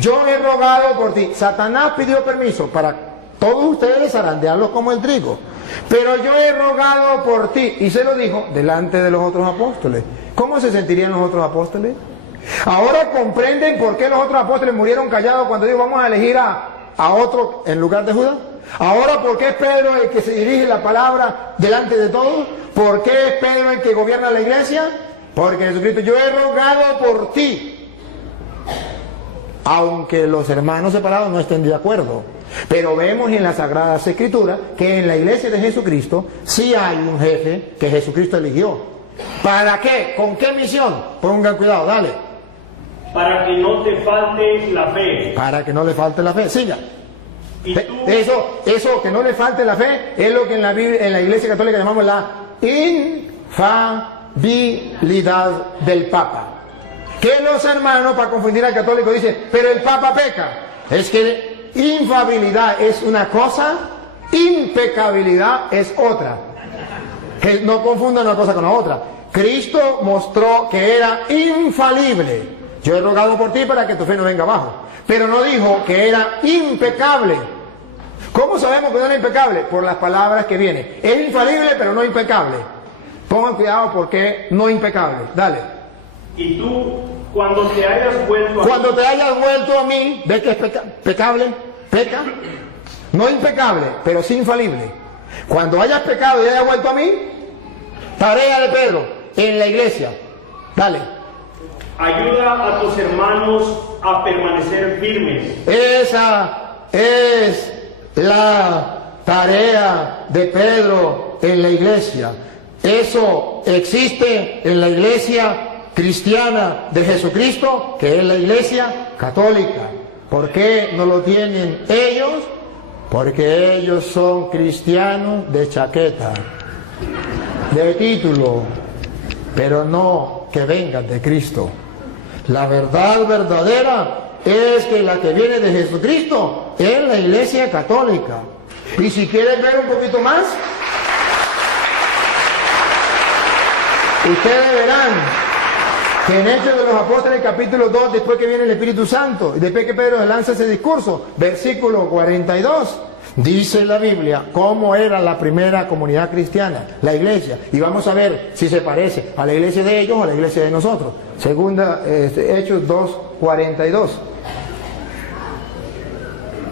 Yo he rogado por ti. Satanás pidió permiso para todos ustedes zarandearlos como el trigo, pero yo he rogado por ti, y se lo dijo delante de los otros apóstoles. ¿Cómo se sentirían los otros apóstoles? Ahora comprenden por qué los otros apóstoles murieron callados cuando dijo vamos a elegir a otro en lugar de Judas. Ahora, ¿por qué es Pedro el que se dirige la palabra delante de todos? ¿Por qué es Pedro el que gobierna la iglesia? Porque Jesucristo, yo he rogado por ti. Aunque los hermanos separados no estén de acuerdo. Pero vemos en las Sagradas Escrituras que en la iglesia de Jesucristo sí hay un jefe que Jesucristo eligió. ¿Para qué? ¿Con qué misión? Pongan cuidado, dale. Para que no te falte la fe. Para que no le falte la fe. Siga. Y tú, Eso que no le falte la fe es lo que en la Iglesia Católica llamamos la infalibilidad del Papa. Que los hermanos, para confundir al católico, dicen, pero el Papa peca. Es que infabilidad es una cosa, impecabilidad es otra. Que no confundan una cosa con la otra. Cristo mostró que era infalible. Yo he rogado por ti para que tu fe no venga abajo. Pero no dijo que era impecable. ¿Cómo sabemos que no era impecable? Por las palabras que vienen. Es infalible, pero no impecable. Pongan cuidado porque no impecable. Dale. y tú, cuando te hayas vuelto a mí, ¿ves que es pecable? Peca. No impecable, pero sí infalible. Cuando hayas pecado y hayas vuelto a mí, tarea de Pedro en la iglesia. Dale. Ayuda a tus hermanos a permanecer firmes. Esa es la tarea de Pedro en la iglesia. Eso existe en la iglesia cristiana de Jesucristo, que es la iglesia católica. ¿Por qué no lo tienen ellos? Porque ellos son cristianos de chaqueta, de título, pero no que vengan de Cristo. La verdad verdadera es que la que viene de Jesucristo es la iglesia católica. Y si quieren ver un poquito más, ustedes verán que en Hechos de los Apóstoles capítulo 2, después que viene el Espíritu Santo, y después que Pedro lanza ese discurso, versículo 42, dice la Biblia cómo era la primera comunidad cristiana, la iglesia, y vamos a ver si se parece a la iglesia de ellos o a la iglesia de nosotros. Segunda, Hechos 2, 42.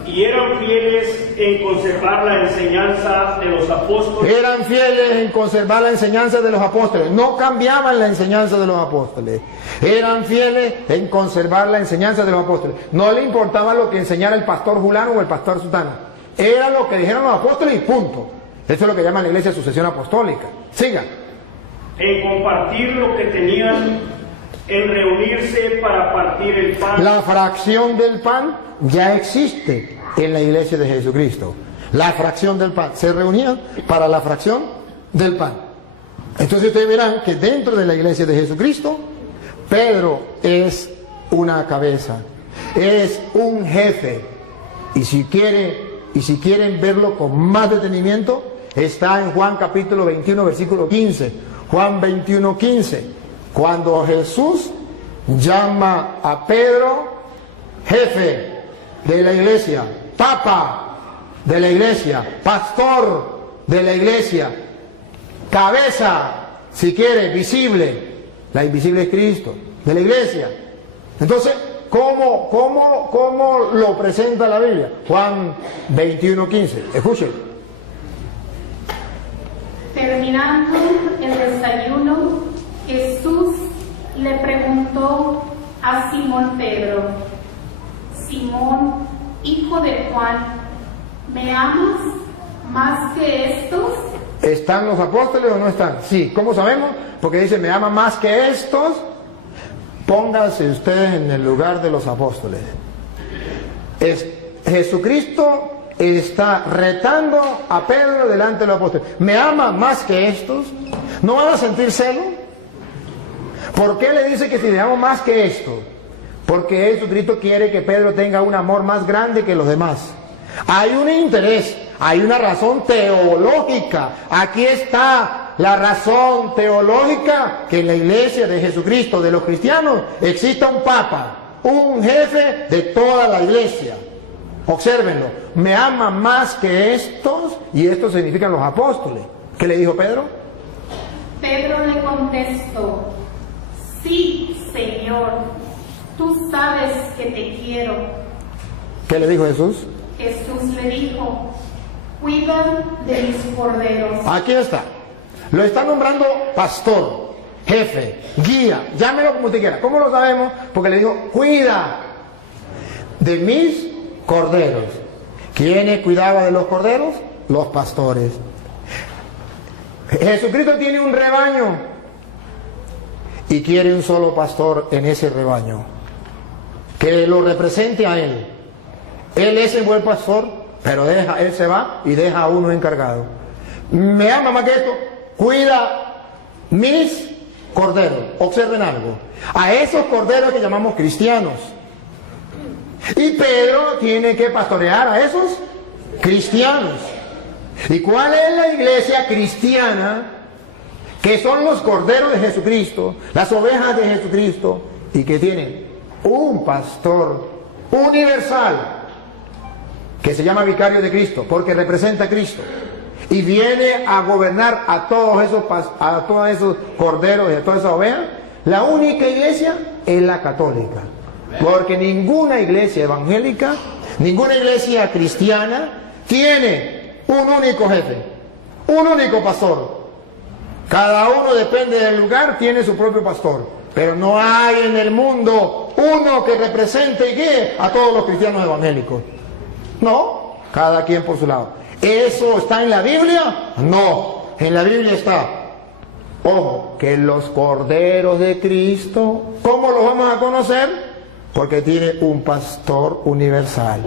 Y eran fieles en conservar la enseñanza de los apóstoles. Eran fieles en conservar la enseñanza de los apóstoles. No cambiaban la enseñanza de los apóstoles. Eran fieles en conservar la enseñanza de los apóstoles. No le importaba lo que enseñara el pastor fulano o el pastor sutano. Era lo que dijeron los apóstoles y punto. Eso es lo que llama la iglesia sucesión apostólica. Siga. En compartir lo que tenían, en reunirse para partir el pan. La fracción del pan ya existe en la iglesia de Jesucristo. La fracción del pan. Se reunían para la fracción del pan. Entonces ustedes verán que dentro de la iglesia de Jesucristo, Pedro es una cabeza, es un jefe. Y si quieren verlo con más detenimiento, está en Juan capítulo 21, versículo 15. Juan 21, 15. Cuando Jesús llama a Pedro jefe de la iglesia, papa de la iglesia, pastor de la iglesia, cabeza, si quiere, visible. La invisible es Cristo, de la iglesia. Entonces, ¿cómo lo presenta la Biblia? Juan 21, 15. Escuchen. Terminando el desayuno, Jesús le preguntó a Simón Pedro: Simón, hijo de Juan, ¿me amas más que estos? ¿Están los apóstoles o no están? Sí. ¿Cómo sabemos? Porque dice, ¿me ama más que estos? Pónganse ustedes en el lugar de los apóstoles. Jesucristo está retando a Pedro delante de los apóstoles. ¿Me ama más que estos? ¿No van a sentir celo? ¿Por qué le dice que si le amo más que esto? Porque Jesucristo quiere que Pedro tenga un amor más grande que los demás. Hay un interés, hay una razón teológica. Aquí está la razón teológica, que en la iglesia de Jesucristo, de los cristianos, exista un papa, un jefe de toda la iglesia. Obsérvenlo, me ama más que estos, y estos significan los apóstoles. ¿Qué le dijo Pedro? Pedro le contestó: sí, Señor, tú sabes que te quiero. ¿Qué le dijo Jesús? Jesús le dijo: cuida de mis corderos. Aquí está. Lo está nombrando pastor, jefe, guía, llámelo como usted quiera. ¿Cómo lo sabemos? Porque le dijo, cuida de mis corderos. ¿Quiénes cuidaban de los corderos? Los pastores. Jesucristo tiene un rebaño y quiere un solo pastor en ese rebaño que lo represente a él. Él es el buen pastor, pero él se va y deja a uno encargado. Me ama más que esto, cuida mis corderos. Observen algo, a esos corderos que llamamos cristianos. Y Pedro tiene que pastorear a esos cristianos. ¿Y cuál es la iglesia cristiana? Que son los corderos de Jesucristo, las ovejas de Jesucristo, y que tienen un pastor universal que se llama vicario de Cristo, porque representa a Cristo y viene a gobernar a todos esos corderos y a todas esas ovejas. La única iglesia es la católica, porque ninguna iglesia evangélica, ninguna iglesia cristiana tiene un único jefe, un único pastor. Cada uno, depende del lugar, tiene su propio pastor, pero no hay en el mundo uno que represente y guíe a todos los cristianos evangélicos. No, cada quien por su lado. ¿Eso está en la Biblia? No, en la Biblia está, ojo, que los corderos de Cristo, ¿cómo los vamos a conocer? Porque tiene un pastor universal.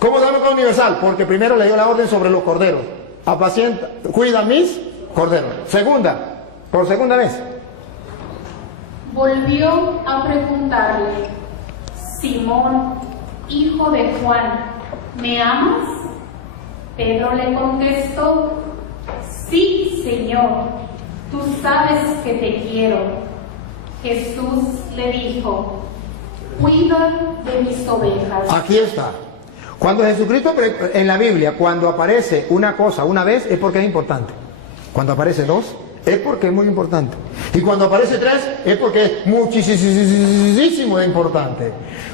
¿Cómo sabemos que es universal? Porque primero le dio la orden sobre los corderos: apacienta, cuida mis corderos. Por segunda vez. Volvió a preguntarle: Simón, hijo de Juan, ¿me amas? Pedro le contestó: sí, Señor, tú sabes que te quiero. Jesús le dijo: cuida de mis ovejas. Aquí está. Cuando Jesucristo, en la Biblia, cuando aparece una cosa una vez, es porque es importante. Cuando aparece dos, es porque es muy importante. Y cuando aparece tres, es porque es muchísimo importante.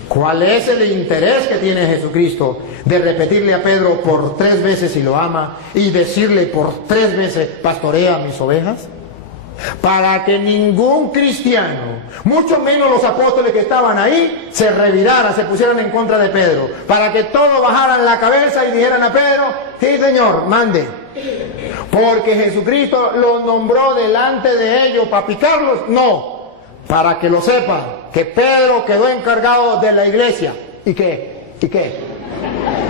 ¿Cuál es el interés que tiene Jesucristo de repetirle a Pedro por 3 veces si lo ama y decirle por 3 veces, pastorea mis ovejas? Para que ningún cristiano, mucho menos los apóstoles que estaban ahí, se reviraran, se pusieran en contra de Pedro. Para que todos bajaran la cabeza y dijeran a Pedro: sí, Señor, mande. Porque Jesucristo los nombró delante de ellos para picarlos. No, para que lo sepan, que Pedro quedó encargado de la iglesia. ¿Y qué?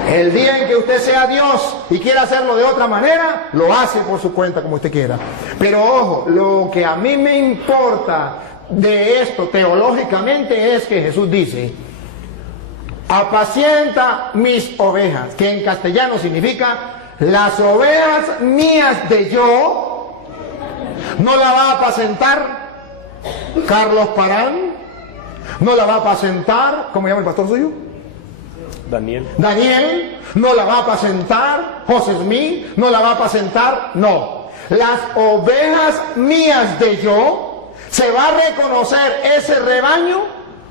El día en que usted sea Dios y quiera hacerlo de otra manera, lo hace por su cuenta como usted quiera. Pero ojo, lo que a mí me importa de esto teológicamente es que Jesús dice: apacienta mis ovejas, que en castellano significa las ovejas mías de yo. No la va a apacentar Carlos Parán, no la va a apacentar, ¿cómo llama el pastor suyo? Daniel, no la va a apacentar José Smith, no la va a apacentar, no. Las ovejas mías de yo, se va a reconocer ese rebaño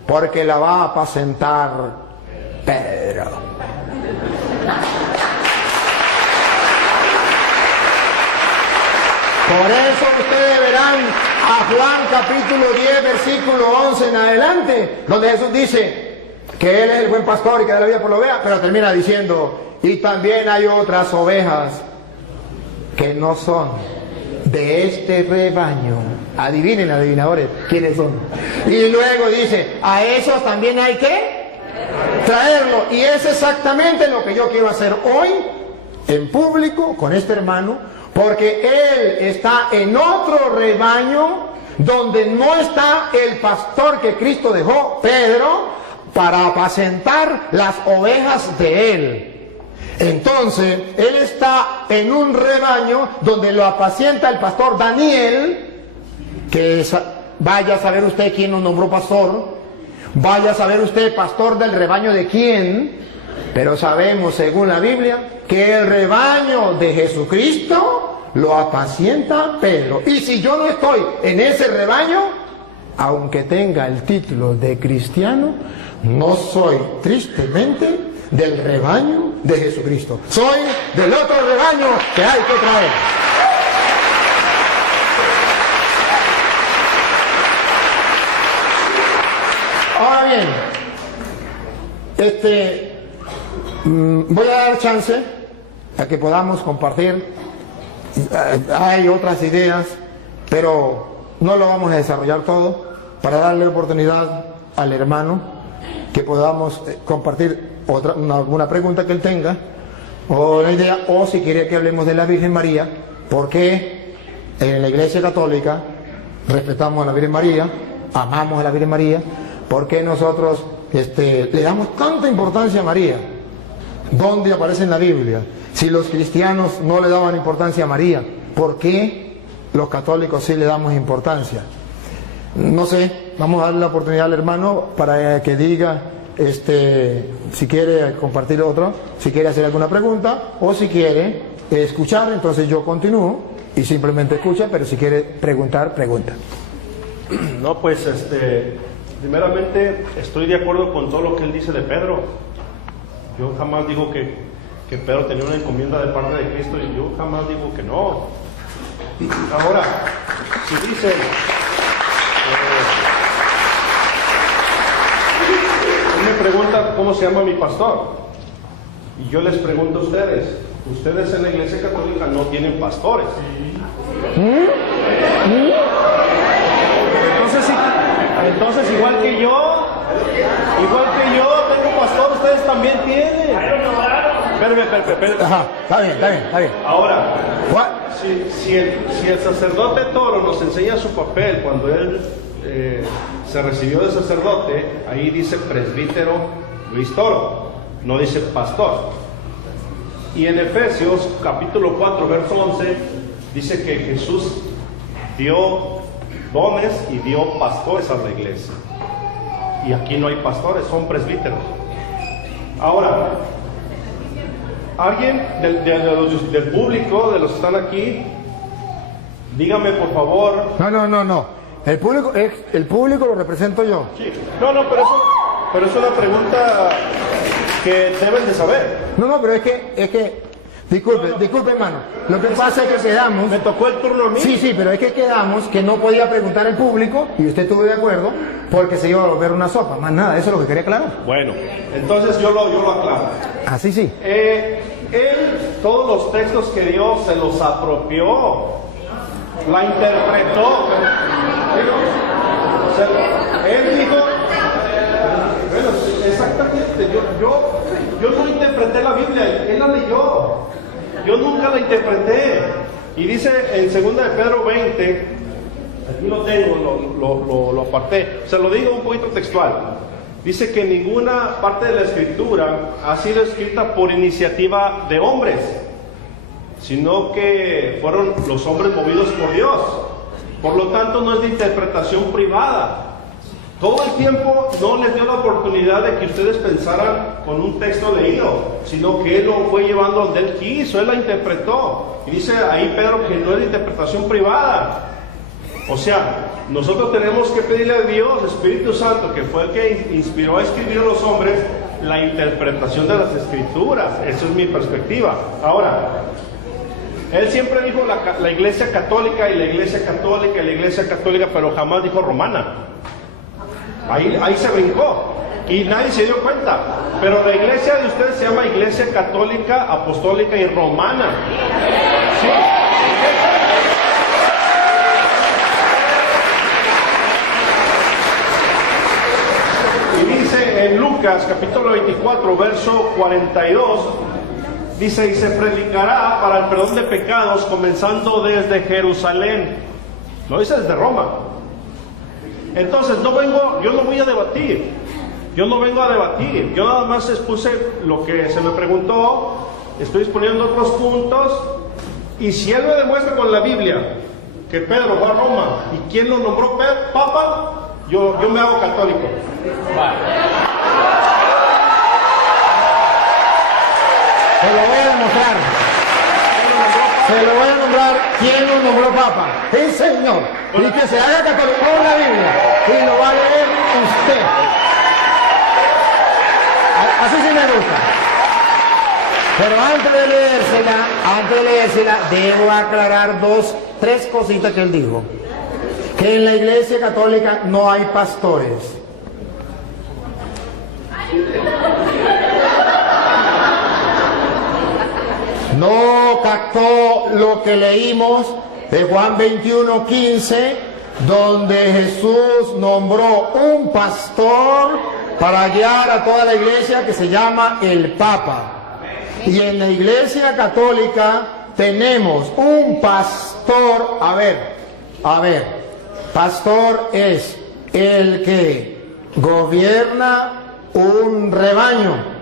porque la va a apacentar Pedro. Por eso ustedes verán a Juan capítulo 10 versículo 11 en adelante, donde Jesús dice que Él es el buen pastor y que da la vida por la oveja, pero termina diciendo: y también hay otras ovejas que no son de este rebaño. Adivinen, adivinadores, quiénes son. Y luego dice: a esos también hay que traerlo. Y es exactamente lo que yo quiero hacer hoy en público con este hermano, porque él está en otro rebaño donde no está el pastor que Cristo dejó, Pedro, para apacentar las ovejas de él. Entonces, él está en un rebaño donde lo apacienta el pastor Daniel, que vaya a saber usted quién nos nombró pastor, vaya a saber usted pastor del rebaño de quién, pero sabemos según la Biblia que el rebaño de Jesucristo lo apacienta Pedro. Y si yo no estoy en ese rebaño, aunque tenga el título de cristiano, no soy tristemente del rebaño de Jesucristo. Soy del otro rebaño que hay que traer. Ahora bien, voy a dar chance a que podamos compartir. Hay otras ideas, pero no lo vamos a desarrollar todo, para darle oportunidad al hermano que podamos compartir alguna pregunta que él tenga, o una idea, o si quiere que hablemos de la Virgen María, porque en la Iglesia Católica respetamos a la Virgen María, amamos a la Virgen María, porque nosotros le damos tanta importancia a María. ¿Dónde aparece en la Biblia? Si los cristianos no le daban importancia a María, ¿por qué los católicos sí le damos importancia? No sé, vamos a darle la oportunidad al hermano para que diga si quiere compartir otro, si quiere hacer alguna pregunta, o si quiere escuchar, entonces yo continúo y simplemente escucha, pero si quiere preguntar, pregunta. No, pues primeramente estoy de acuerdo con todo lo que él dice de Pedro. Yo jamás digo que Pedro tenía una encomienda de parte de Cristo, y yo jamás digo que no. Ahora, si dicen me preguntan cómo se llama mi pastor, y yo les pregunto a ustedes en la Iglesia Católica no tienen pastores. Entonces igual que yo tengo pastor, ustedes también tienen. Espérame. Ajá, está bien. Ahora, si el sacerdote Toro nos enseña su papel cuando él se recibió de sacerdote, ahí dice presbítero Luis Toro, no dice pastor. Y en Efesios capítulo 4 verso 11 dice que Jesús dio dones y dio pastores a la iglesia, y aquí no hay pastores, son presbíteros. Ahora, alguien del público, de los que están aquí, dígame por favor. No. El público lo represento yo. Sí. No, pero es una pregunta que deben de saber. No, pero es que disculpe hermano. Lo que pasa es que quedamos. Me tocó el turno a mí. Sí, pero es que quedamos que no podía preguntar al público, y usted estuvo de acuerdo, porque se iba a volver una sopa. Más nada, eso es lo que quería aclarar. Bueno, entonces yo lo aclaro. Así sí. Él, todos los textos que dio, se los apropió, la interpretó. Él dijo, bueno, exactamente, yo no interpreté la leyó. Yo nunca la interpreté. Y dice en 2 de Pedro 20, aquí lo tengo, lo aparté, se lo digo un poquito textual. Dice que ninguna parte de la escritura ha sido escrita por iniciativa de hombres, sino que fueron los hombres movidos por Dios. Por lo tanto, no es de interpretación privada. Todo el tiempo no les dio la oportunidad de que ustedes pensaran con un texto leído, sino que Él lo fue llevando donde Él quiso, Él la interpretó. Y dice ahí Pedro que no es de interpretación privada. O sea, nosotros tenemos que pedirle a Dios, Espíritu Santo, que fue el que inspiró a escribir a los hombres, la interpretación de las Escrituras. Esa es mi perspectiva. Ahora, Él siempre dijo la Iglesia Católica y la Iglesia Católica y la Iglesia Católica, pero jamás dijo romana. Ahí se brincó y nadie se dio cuenta. Pero la iglesia de ustedes se llama Iglesia Católica, Apostólica y Romana. ¿Sí? Y dice en Lucas capítulo 24, verso 42, dice: y se predicará para el perdón de pecados comenzando desde Jerusalén. No dice desde Roma. Entonces yo no voy a debatir, yo no vengo a debatir, yo nada más expuse lo que se me preguntó, estoy exponiendo otros puntos, y si Él me demuestra con la Biblia que Pedro fue a Roma y quién lo nombró Papa, yo me hago católico. Se lo voy a demostrar. Se lo voy a nombrar quién lo nombró Papa. Sí, señor. Y que se haga católico con la Biblia. Y lo va a leer usted. Así sí me gusta. Pero antes de leérsela, debo aclarar tres cositas que él dijo. Que en la Iglesia Católica no hay pastores. No captó lo que leímos de Juan 21:15, donde Jesús nombró un pastor para guiar a toda la iglesia, que se llama el Papa. Y en la Iglesia Católica tenemos un pastor. A ver, pastor es el que gobierna un rebaño.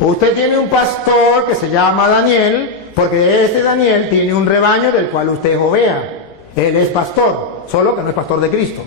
Usted tiene un pastor que se llama Daniel, porque este Daniel tiene un rebaño del cual usted es ovea. Él es pastor, solo que no es pastor de Cristo.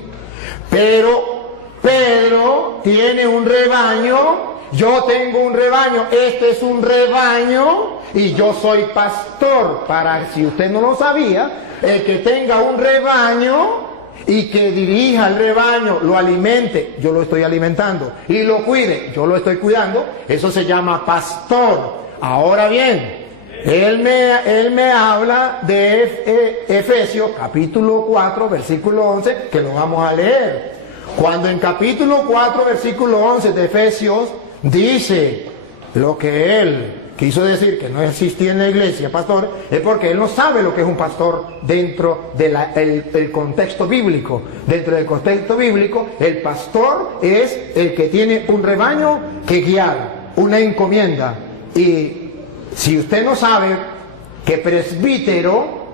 Pero Pedro tiene un rebaño, yo tengo un rebaño, este es un rebaño y yo soy pastor. Para, si usted no lo sabía, el que tenga un rebaño y que dirija el rebaño, lo alimente, yo lo estoy alimentando, y lo cuide, yo lo estoy cuidando, eso se llama pastor. Ahora bien, él me habla de Efesios capítulo 4 versículo 11, que lo vamos a leer. Cuando en capítulo 4 versículo 11 de Efesios dice lo que él quiso decir, que no existía en la iglesia pastor, es porque él no sabe lo que es un pastor dentro del contexto bíblico. Dentro del contexto bíblico, el pastor es el que tiene un rebaño que guiar, una encomienda. Y si usted no sabe que presbítero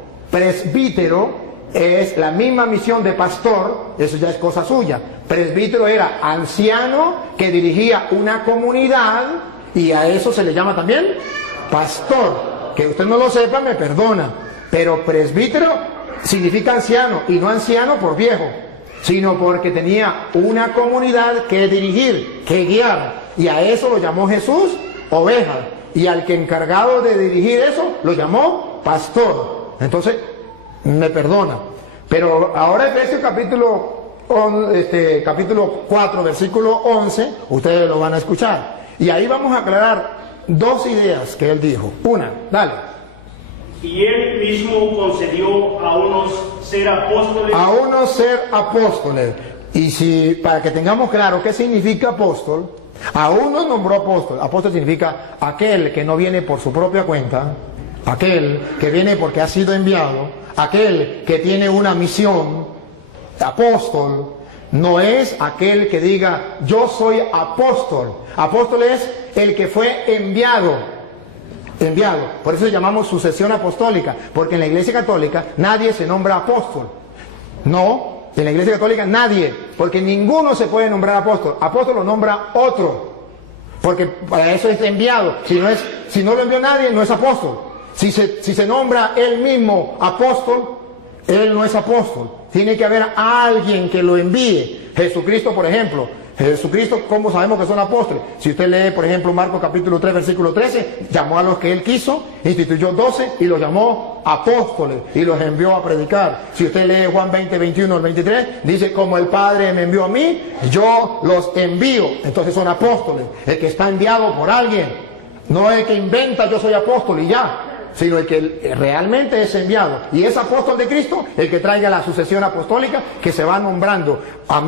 es la misma misión de pastor, eso ya es cosa suya. Presbítero era anciano que dirigía una comunidad, y a eso se le llama también pastor. Que usted no lo sepa, me perdona, pero presbítero significa anciano, y no anciano por viejo, sino porque tenía una comunidad que dirigir, que guiar, y a eso lo llamó Jesús oveja, y al que encargado de dirigir eso lo llamó pastor. Entonces me perdona, pero ahora Efesios capítulo 4 versículo 11, ustedes lo van a escuchar. Y ahí vamos a aclarar dos ideas que él dijo. Una, dale. Y él mismo concedió a unos ser apóstoles. A unos ser apóstoles. Y si, para que tengamos claro qué significa apóstol, a unos nombró apóstol. Apóstol significa aquel que no viene por su propia cuenta, aquel que viene porque ha sido enviado, aquel que tiene una misión. Apóstol no es aquel que diga yo soy apóstol. Apóstol es el que fue enviado. enviado. Por eso llamamos sucesión apostólica, porque en la Iglesia Católica nadie se nombra apóstol. No, en la Iglesia Católica nadie, porque ninguno se puede nombrar apóstol. Apóstol lo nombra otro, porque para eso es enviado. Si no lo envió nadie, no es apóstol. Si se nombra él mismo apóstol, él no es apóstol. Tiene que haber alguien que lo envíe. Jesucristo, por ejemplo. Jesucristo, ¿cómo sabemos que son apóstoles? Si usted lee, por ejemplo, Marcos capítulo 3, versículo 13, llamó a los que él quiso, instituyó 12 y los llamó apóstoles y los envió a predicar. Si usted lee Juan 20, 21 al 23, dice, como el Padre me envió a mí, yo los envío. Entonces son apóstoles. El que está enviado por alguien, no el que inventa yo soy apóstol y ya, sino el que realmente es enviado. Y es apóstol de Cristo el que traiga la sucesión apostólica que se va nombrando. A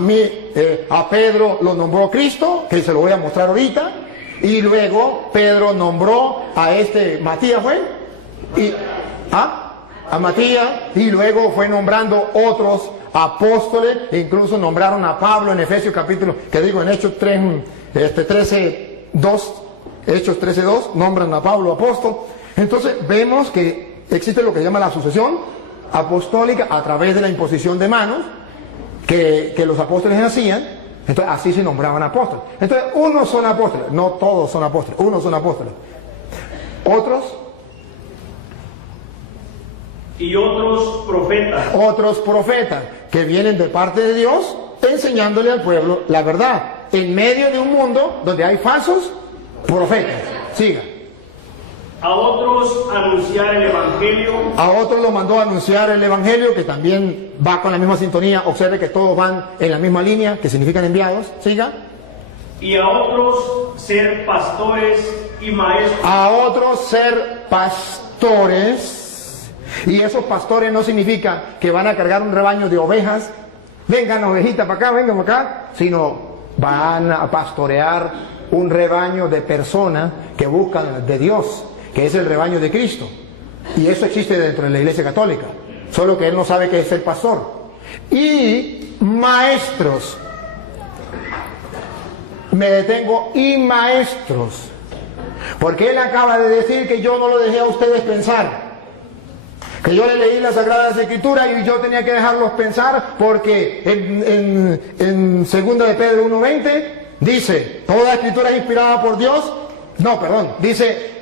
Pedro lo nombró Cristo, que se lo voy a mostrar ahorita, y luego Pedro nombró a Matías, ¿fue? A Matías, y luego fue nombrando otros apóstoles, e incluso nombraron a Pablo en Efesios capítulo, en Hechos 13:2, Hechos 13:2, nombran a Pablo apóstol. Entonces vemos que existe lo que se llama la sucesión apostólica a través de la imposición de manos que los apóstoles hacían. Entonces así se nombraban apóstoles. Entonces unos son apóstoles, no todos son apóstoles, unos son apóstoles. Otros y otros profetas que vienen de parte de Dios enseñándole al pueblo la verdad en medio de un mundo donde hay falsos profetas. Siga. A otros anunciar el Evangelio. A otros los mandó a anunciar el Evangelio, que también va con la misma sintonía. Observe que todos van en la misma línea, que significan enviados. Siga. Y a otros ser pastores y maestros. A otros ser pastores. Y esos pastores no significa que van a cargar un rebaño de ovejas. Vengan ovejitas para acá, vengan para acá. Sino van a pastorear un rebaño de personas que buscan de Dios, que es el rebaño de Cristo. Y eso existe dentro de la Iglesia Católica, solo que él no sabe qué es ser pastor. Y maestros, me detengo, y maestros, porque él acaba de decir que yo no lo dejé a ustedes pensar, que yo le leí las Sagradas Escrituras y yo tenía que dejarlos pensar, porque en 2 de Pedro 1:20 dice, toda escritura es inspirada por Dios. No, perdón, dice,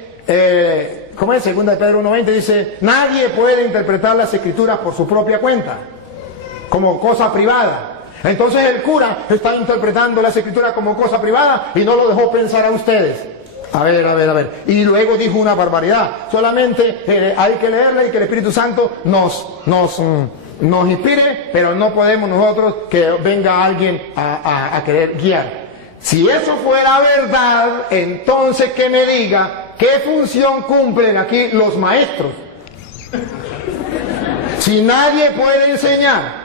¿cómo es? 2 de Pedro 1:20 dice, nadie puede interpretar las escrituras por su propia cuenta, como cosa privada. Entonces el cura está interpretando las escrituras como cosa privada y no lo dejó pensar a ustedes. A ver. Y luego dijo una barbaridad. Solamente hay que leerla y que el Espíritu Santo nos inspire, pero no podemos nosotros que venga alguien a querer guiar. Si eso fuera verdad, entonces que me diga qué función cumplen aquí los maestros. Si nadie puede enseñar,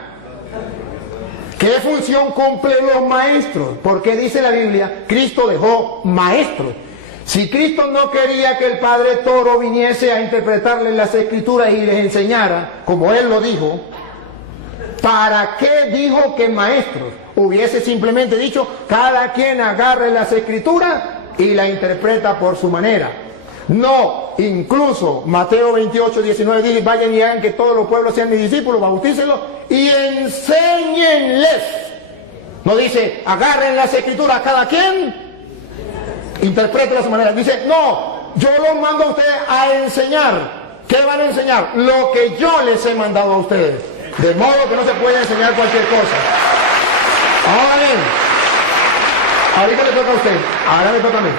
¿qué función cumplen los maestros? Porque dice la Biblia, Cristo dejó maestros. Si Cristo no quería que el Padre Toro viniese a interpretarles las Escrituras y les enseñara, como Él lo dijo, ¿para qué dijo que maestros? Hubiese simplemente dicho, cada quien agarre las Escrituras y la interpreta por su manera. No, incluso Mateo 28:19 dice, vayan y hagan que todos los pueblos sean mis discípulos, bautícenlos y enséñenles. No dice, agarren las Escrituras cada quien, interpreten a su manera. Dice, no, yo los mando a ustedes a enseñar. ¿Qué van a enseñar? Lo que yo les he mandado a ustedes. De modo que no se puede enseñar cualquier cosa. Ahora bien, ahorita le toca a usted, ahora me toca a mí.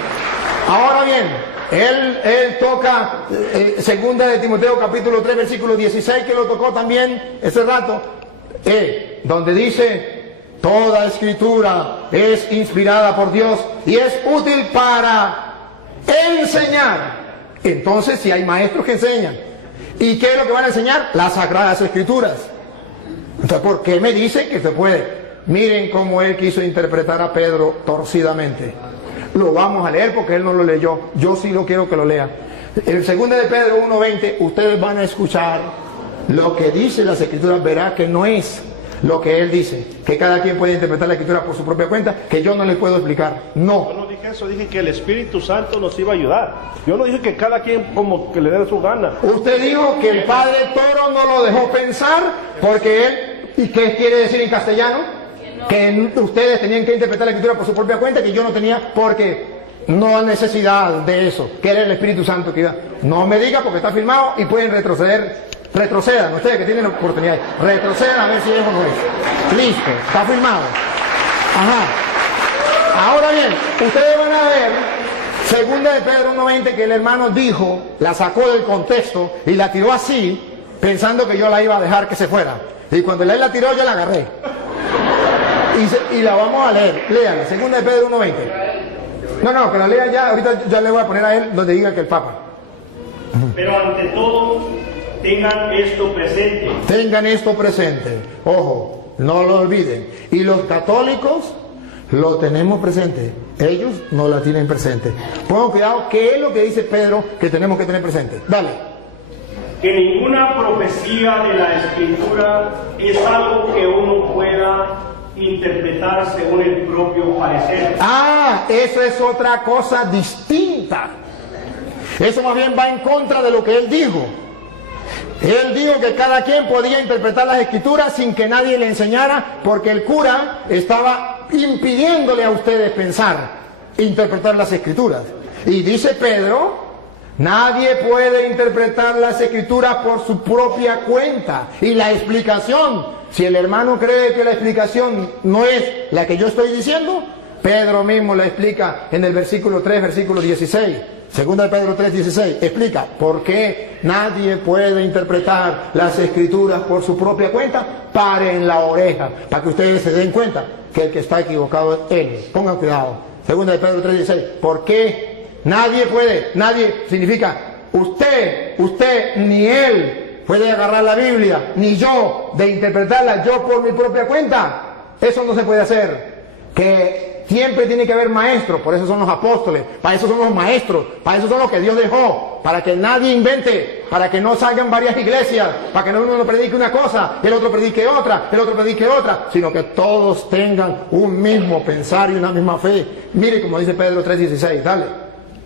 Ahora bien, él toca 2 de Timoteo capítulo 3 versículo 16, que lo tocó también ese rato, donde dice, toda escritura es inspirada por Dios y es útil para enseñar. Entonces, si hay maestros que enseñan, ¿y qué es lo que van a enseñar? Las Sagradas Escrituras. Entonces, ¿por qué me dice que se puede? Miren cómo él quiso interpretar a Pedro torcidamente. Lo vamos a leer porque él no lo leyó. Yo sí lo quiero que lo lea. En 2 de Pedro 1:20, ustedes van a escuchar lo que dice las Escrituras, verá que no es lo que él dice, que cada quien puede interpretar la Escritura por su propia cuenta, que yo no les puedo explicar. No. dije eso, dije que el Espíritu Santo nos iba a ayudar. Yo no dije que cada quien como que le dé su gana. Usted dijo que el padre Toro no lo dejó pensar porque él, ¿y qué quiere decir en castellano? Que ustedes tenían que interpretar la escritura por su propia cuenta, que yo no tenía, porque no hay necesidad de eso, que era el Espíritu Santo que iba. No me diga porque está firmado y pueden retroceder. Retrocedan, ustedes que tienen la oportunidad, retrocedan a ver si es o no es. Listo, está firmado. Ajá. Ahora bien, ustedes van a ver, segunda de Pedro 1:20, que el hermano dijo, la sacó del contexto y la tiró así, pensando que yo la iba a dejar que se fuera. Y cuando él la tiró, yo la agarré. Y la vamos a leer. Léanla, segunda de Pedro 1:20. No, que la lea ya, ahorita ya le voy a poner a él donde diga que el Papa. Pero ante todo, tengan esto presente. Tengan esto presente. Ojo, no lo olviden. Y los católicos lo tenemos presente. Ellos no la tienen presente. Pongan cuidado, ¿qué es lo que dice Pedro que tenemos que tener presente? Dale. Que ninguna profecía de la Escritura es algo que uno pueda interpretar según el propio parecer. Ah, eso es otra cosa distinta. Eso más bien va en contra de lo que él dijo. Él dijo que cada quien podía interpretar las escrituras sin que nadie le enseñara, porque el cura estaba impidiéndole a ustedes pensar, interpretar las escrituras. Y dice Pedro, nadie puede interpretar las escrituras por su propia cuenta. Y la explicación, si el hermano cree que la explicación no es la que yo estoy diciendo, Pedro mismo la explica en el versículo 3, versículo 16. Segunda de Pedro 3:16, explica por qué nadie puede interpretar las escrituras por su propia cuenta. Paren la oreja, para que ustedes se den cuenta que el que está equivocado es él. Pongan cuidado. Segunda de Pedro 3:16, ¿por qué nadie puede? Nadie significa usted ni él puede agarrar la Biblia, ni yo, de interpretarla yo por mi propia cuenta. Eso no se puede hacer. Que siempre tiene que haber maestros, por eso son los apóstoles, para eso son los maestros, para eso son los que Dios dejó, para que nadie invente, para que no salgan varias iglesias, para que no uno predique una cosa, el otro predique otra, el otro predique otra, sino que todos tengan un mismo pensar y una misma fe. Mire como dice Pedro 3:16, dale.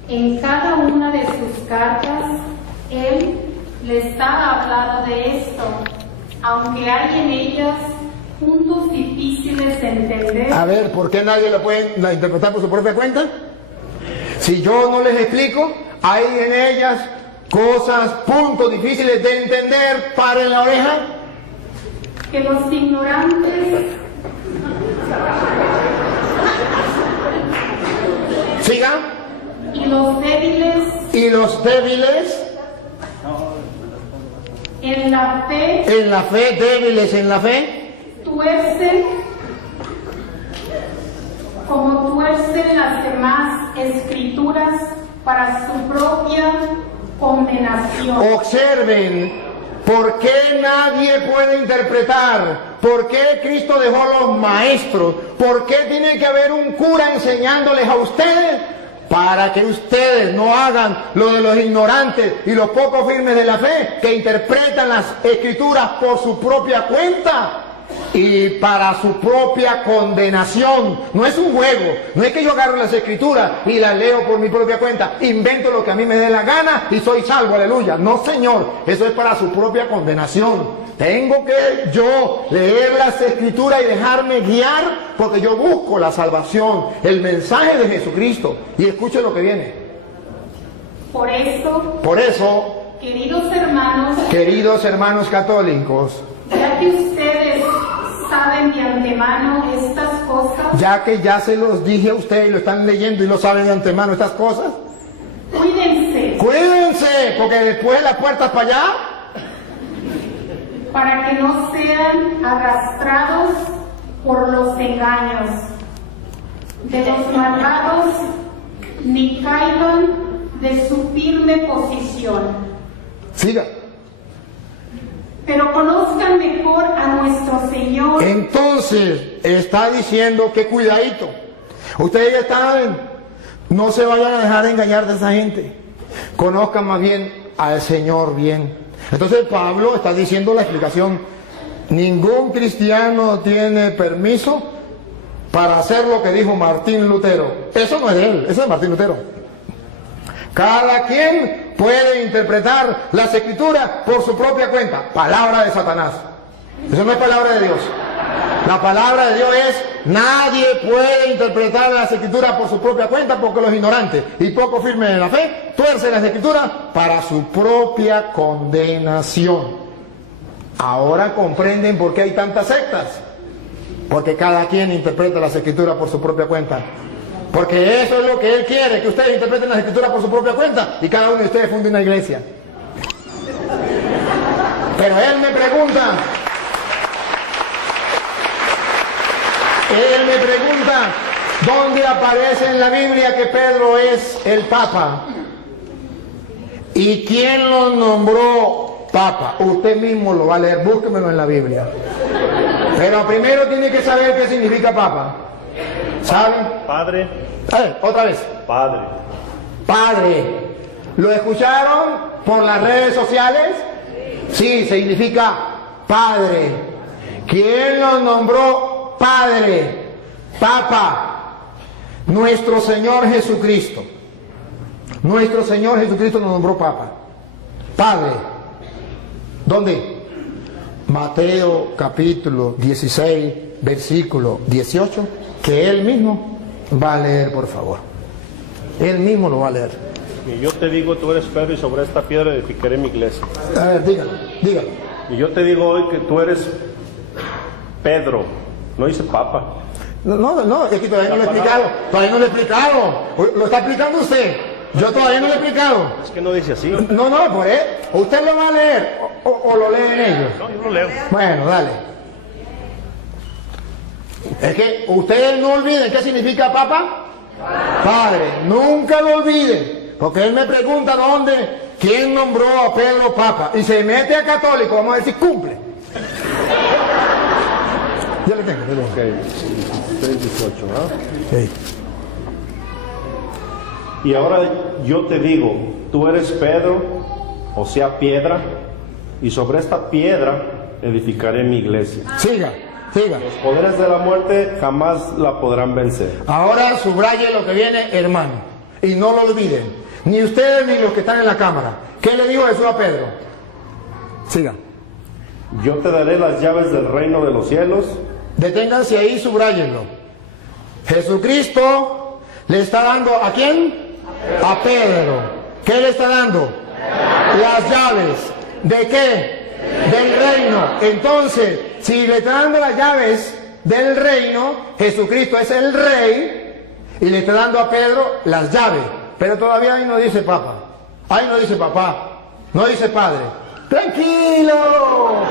En cada una de sus cartas, él les ha hablado de esto, aunque hay en ellas puntos difíciles de entender. A ver, ¿por qué nadie lo puede interpretar por su propia cuenta? Si yo no les explico, hay en ellas cosas, puntos difíciles de entender. Paren la oreja. Que los ignorantes Siga. y los débiles Y los débiles en la fe débiles en la fe, tuercen como tuercen las demás escrituras para su propia condenación. observen por qué nadie puede interpretar, por qué Cristo dejó los maestros, por qué tiene que haber un cura enseñándoles a ustedes, para que ustedes no hagan lo de los ignorantes y los poco firmes de la fe, que interpretan las escrituras por su propia cuenta y para su propia condenación. No es un juego, no es que yo agarro las escrituras y las leo por mi propia cuenta, invento lo que a mí me dé la gana y soy salvo, aleluya. No, Señor, eso es para su propia condenación. Tengo que yo leer las escrituras y dejarme guiar, porque yo busco la salvación, el mensaje de Jesucristo. Y escuche lo que viene. Por eso, queridos hermanos católicos, ya que ustedes saben de antemano estas cosas, ya que ya se los dije a ustedes y lo están leyendo y lo saben de antemano estas cosas, cuídense, porque después las puertas para allá, para que no sean arrastrados por los engaños de los malvados, ni caigan de su firme posición. siga. Pero conozcan mejor a nuestro Señor. Entonces está diciendo que cuidadito. Ustedes ya saben, no se vayan a dejar engañar de esa gente. Conozcan más bien al Señor bien. Entonces Pablo está diciendo la explicación. Ningún cristiano tiene permiso para hacer lo que dijo Martín Lutero. Eso no es de él, eso es de Martín Lutero. Cada quien puede interpretar las escrituras por su propia cuenta. Palabra de Satanás. Eso no es palabra de Dios. La palabra de Dios es: nadie puede interpretar las escrituras por su propia cuenta, porque los ignorantes y poco firmes en la fe tuercen las escrituras para su propia condenación. Ahora comprenden por qué hay tantas sectas. Porque cada quien interpreta las escrituras por su propia cuenta. Porque eso es lo que Él quiere, que ustedes interpreten las escrituras por su propia cuenta y cada uno de ustedes funde una iglesia. Pero Él me pregunta, ¿dónde aparece en la Biblia que Pedro es el Papa? ¿Y quién lo nombró Papa? Usted mismo lo va a leer, búsquemelo en la Biblia. Pero primero tiene que saber qué significa Papa. ¿Sabe? Padre. Otra vez. Padre. Padre. ¿Lo escucharon por las redes sociales? Sí, significa Padre. ¿Quién lo nombró Padre? Papa. Nuestro Señor Jesucristo. Nuestro Señor Jesucristo nos nombró Papa. Padre. ¿Dónde? Mateo capítulo 16, versículo 18, que Él mismo va a leer, por favor. Él mismo lo va a leer. Y yo te digo, tú eres Pedro, y sobre esta piedra edificaré mi iglesia. A ver, dígalo. Y yo te digo hoy que tú eres Pedro, no dice Papa. No, es que todavía no lo he explicado. Lo está explicando usted. Yo todavía no lo he explicado. Es que no dice así. No, pues usted lo va a leer o lo leen ellos. No, yo lo leo. Bueno, dale. Es que ustedes no olviden qué significa Papa. Padre, nunca lo olviden. Porque él me pregunta quién nombró a Pedro Papa. Y se mete a católico, vamos a decir, cumple. Ya le tengo. Ok, 6:18, ¿no? Sí. Y ahora yo te digo, tú eres Pedro, o sea, piedra, y sobre esta piedra edificaré mi iglesia. Siga. Los poderes de la muerte jamás la podrán vencer. Ahora subraye lo que viene, hermano, y no lo olviden, ni ustedes ni los que están en la cámara. ¿Qué le dijo Jesús a Pedro? Siga. Yo te daré las llaves del reino de los cielos. Deténganse ahí, subrayenlo. Jesucristo le está dando ¿a quién? A Pedro. ¿Qué le está dando? Las llaves. ¿De qué? Del reino. Entonces, si le está dando las llaves del reino, Jesucristo es el rey y le está dando a Pedro las llaves. Pero todavía ahí no dice Papa. Ahí no dice papá. No dice padre. Tranquilo.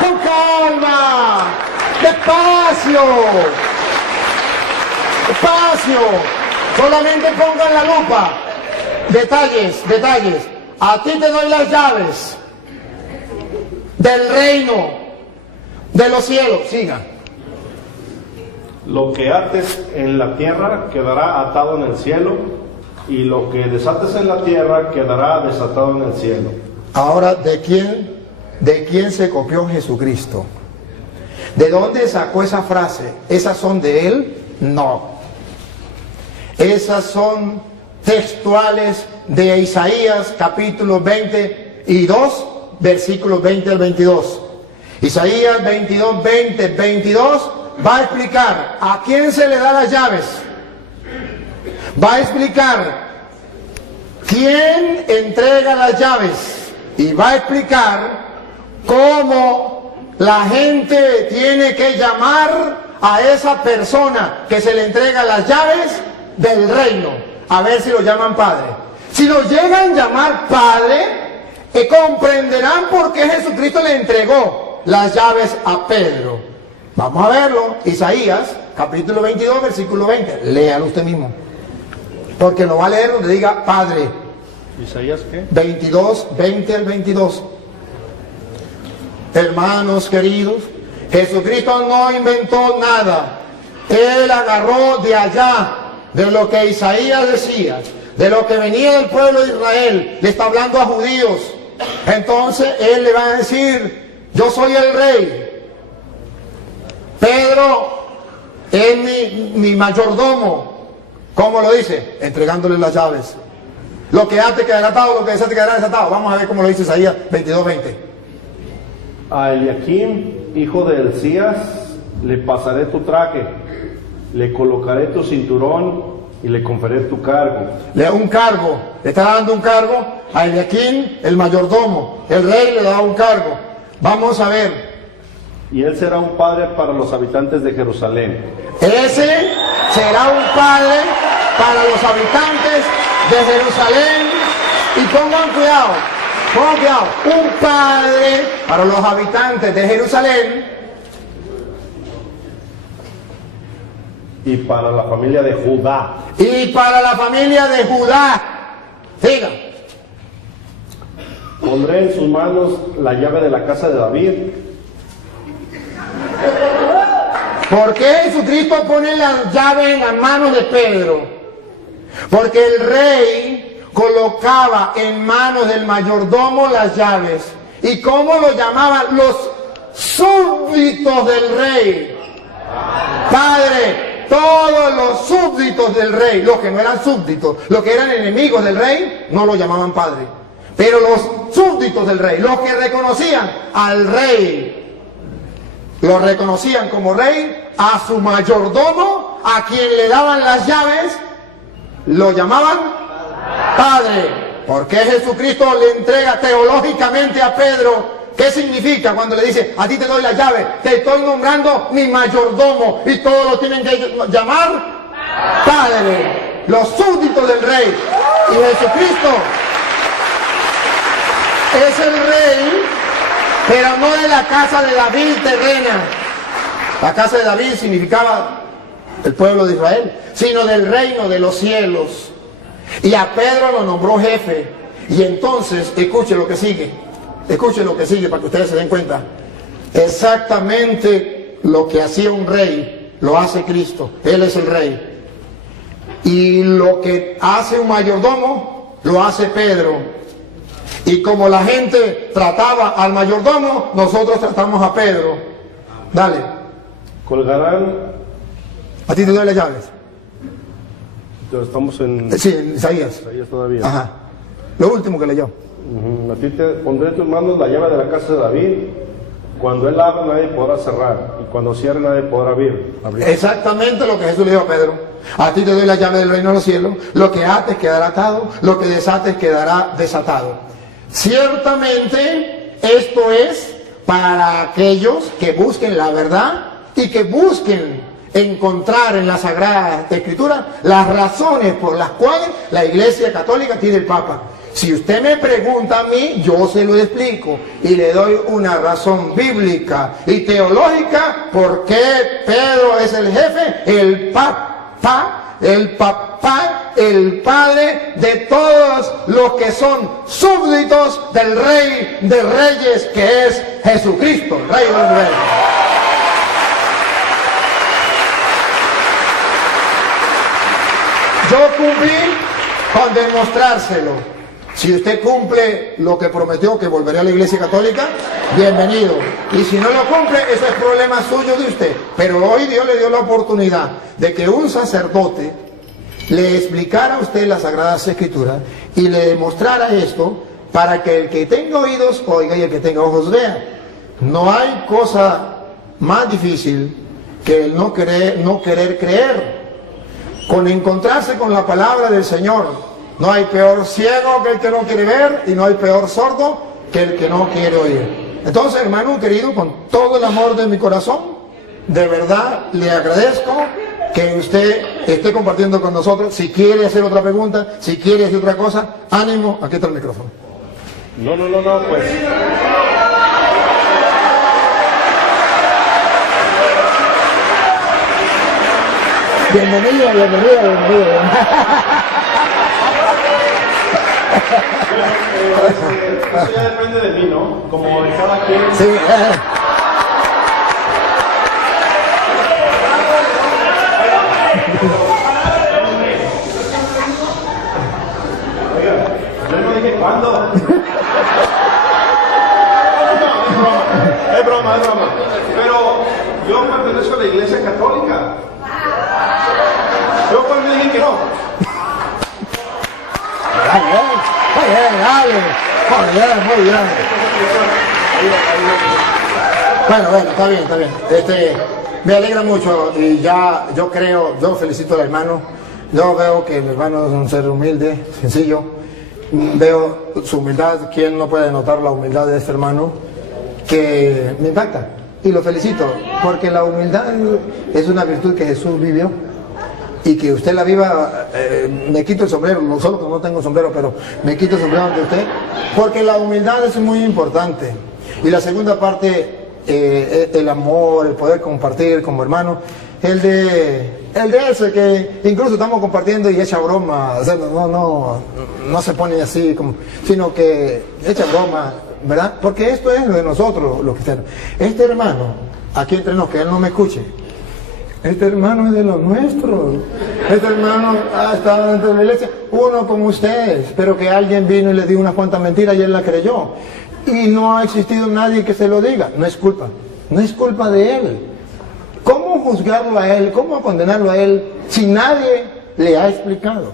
Con calma. Despacio. Despacio. Solamente pongan la lupa. Detalles. A ti te doy las llaves del reino de los cielos. Siga. Lo que ates en la tierra quedará atado en el cielo, y lo que desates en la tierra quedará desatado en el cielo. Ahora, ¿de quién se copió Jesucristo? ¿De dónde sacó esa frase? ¿Esas son de él? No. Esas son textuales de Isaías capítulo 22, versículos 20 al 22. Isaías 22, 20, 22 va a explicar a quién se le da las llaves. Va a explicar quién entrega las llaves. Y va a explicar cómo la gente tiene que llamar a esa persona que se le entrega las llaves del reino. A ver si lo llaman padre. Si lo llegan a llamar padre, comprenderán por qué Jesucristo le entregó las llaves a Pedro. Vamos a verlo. Isaías, capítulo 22, versículo 20. Léalo usted mismo. Porque lo va a leer donde diga padre. ¿Isaías qué? 22, 20 al 22. Hermanos queridos, Jesucristo no inventó nada. Él agarró de allá, de lo que Isaías decía, de lo que venía del pueblo de Israel. Le está hablando a judíos. Entonces él le va a decir: yo soy el rey. Pedro, es mi mayordomo. ¿Cómo lo dice? Entregándole las llaves. Lo que ate quedará atado, lo que desate quedará desatado. Vamos a ver cómo lo dice Isaías 22:20. A Eliakim, hijo de Hilcías, le pasaré tu traje, le colocaré tu cinturón y le conferiré tu cargo. Le da un cargo, le está dando un cargo a Eliakim, el mayordomo. El rey le da un cargo. Vamos a ver. Y él será un padre para los habitantes de Jerusalén. Ese será un padre para los habitantes de Jerusalén. Y pongan cuidado, un padre para los habitantes de Jerusalén. Y para la familia de Judá. Y para la familia de Judá. Diga. Pondré en sus manos la llave de la casa de David. ¿Por qué Jesucristo pone la llave en las manos de Pedro? Porque el rey colocaba en manos del mayordomo las llaves. ¿Y cómo lo llamaban? Los súbditos del rey. Padre, todos los súbditos del rey, los que no eran súbditos, los que eran enemigos del rey, no lo llamaban padre. Pero los súbditos del rey, los que reconocían al rey, lo reconocían como rey, a su mayordomo, a quien le daban las llaves, lo llamaban padre. ¿Por qué Jesucristo le entrega teológicamente a Pedro? ¿Qué significa cuando le dice, a ti te doy la llave, te estoy nombrando mi mayordomo y todos lo tienen que llamar padre? Los súbditos del rey. Y Jesucristo es el rey, pero no de la casa de David terrena. La casa de David significaba el pueblo de Israel, sino del reino de los cielos. Y a Pedro lo nombró jefe. Y entonces, escuche lo que sigue. Escuchen lo que sigue para que ustedes se den cuenta. Exactamente lo que hacía un rey, lo hace Cristo. Él es el rey. Y lo que hace un mayordomo, lo hace Pedro. Y como la gente trataba al mayordomo, nosotros tratamos a Pedro. Dale. Colgarán. ¿A ti te doy las llaves? Estamos en... Sí, en Isaías. Isaías todavía. Ajá. Lo último que leyó. A ti te pondré en tus manos la llave de la casa de David. Cuando él abra, nadie podrá cerrar. Y cuando cierre, nadie podrá abrir. Exactamente lo que Jesús le dijo a Pedro. A ti te doy la llave del reino de los cielos. Lo que ates quedará atado. Lo que desates quedará desatado. Ciertamente, esto es para aquellos que busquen la verdad y que busquen encontrar en la Sagrada Escritura las razones por las cuales la Iglesia Católica tiene el Papa. Si usted me pregunta a mí, yo se lo explico y le doy una razón bíblica y teológica por qué Pedro es el jefe, el papá, el padre de todos los que son súbditos del Rey de Reyes, que es Jesucristo, Rey de los Reyes. Yo cumplí con demostrárselo. Si usted cumple lo que prometió, que volverá a la Iglesia Católica, bienvenido. Y si no lo cumple, eso es problema suyo de usted. Pero hoy Dios le dio la oportunidad de que un sacerdote le explicara a usted las Sagradas Escrituras y le demostrara esto para que el que tenga oídos oiga y el que tenga ojos vea. No hay cosa más difícil que el no querer creer. Con encontrarse con la palabra del Señor. No hay peor ciego que el que no quiere ver y no hay peor sordo que el que no quiere oír. Entonces, hermano querido, con todo el amor de mi corazón, de verdad le agradezco que usted esté compartiendo con nosotros. Si quiere hacer otra pregunta, si quiere decir otra cosa, ánimo, aquí está el micrófono. No, pues... Bienvenido. Eso ya depende de mí, ¿no? Como de cada quien. Sí. Oiga, yo no dije cuándo. Es broma. Pero yo pertenezco a la Iglesia Católica. Muy bien. Bueno, está bien. Me alegra mucho y ya yo felicito al hermano. Yo veo que el hermano es un ser humilde, sencillo. Veo su humildad. ¿Quién no puede notar la humildad de este hermano? Que me impacta. Y lo felicito, porque la humildad es una virtud que Jesús vivió. Y que usted la viva, me quito el sombrero, no solo que no tengo sombrero, pero me quito el sombrero ante usted, porque la humildad es muy importante. Y la segunda parte, el amor, el poder compartir como hermano, el de ese que incluso estamos compartiendo y echa broma, o sea, no se pone así, sino que echa broma, ¿verdad? Porque esto es de nosotros, los cristianos. Este hermano, aquí entre nos, que él no me escuche, este hermano es de los nuestros. Este hermano ha estado dentro de la iglesia, uno como ustedes, pero que alguien vino y le dio unas cuantas mentiras y él la creyó. Y no ha existido nadie que se lo diga. No es culpa de él. ¿Cómo juzgarlo a él? ¿Cómo condenarlo a él si nadie le ha explicado?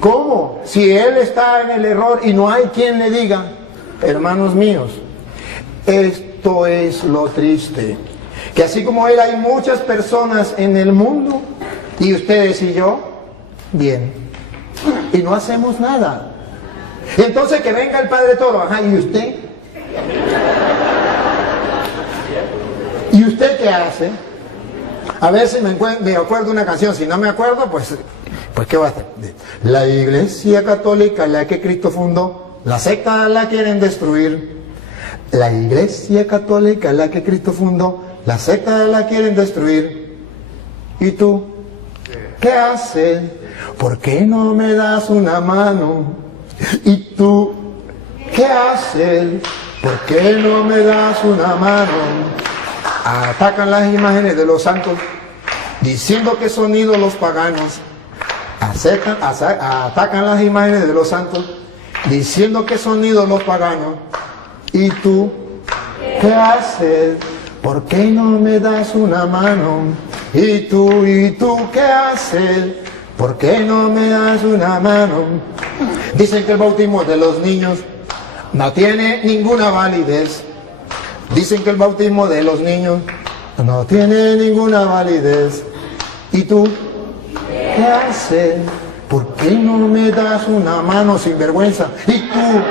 ¿Cómo? Si él está en el error y no hay quien le diga, hermanos míos, esto es lo triste. Que así como él hay muchas personas en el mundo, y ustedes y yo, bien, y no hacemos nada. Y entonces que venga el Padre Toro, ¿y usted? ¿Y usted qué hace? A ver si me acuerdo una canción. Si no me acuerdo, pues ¿qué va a hacer? La Iglesia Católica, la que Cristo fundó, la secta la quieren destruir. La Iglesia Católica, la que Cristo fundó, la secta la quieren destruir. ¿Y tú? ¿Qué haces? ¿Por qué no me das una mano? ¿Y tú? ¿Qué haces? ¿Por qué no me das una mano? Atacan las imágenes de los santos, diciendo que son ídolos paganos. Atacan las imágenes de los santos, diciendo que son ídolos paganos. ¿Y tú? ¿Qué haces? ¿Por qué no me das una mano? ¿Y tú qué haces? ¿Por qué no me das una mano? Dicen que el bautismo de los niños no tiene ninguna validez. Dicen que el bautismo de los niños no tiene ninguna validez. ¿Y tú qué haces? ¿Por qué no me das una mano, sinvergüenza? ¿Y tú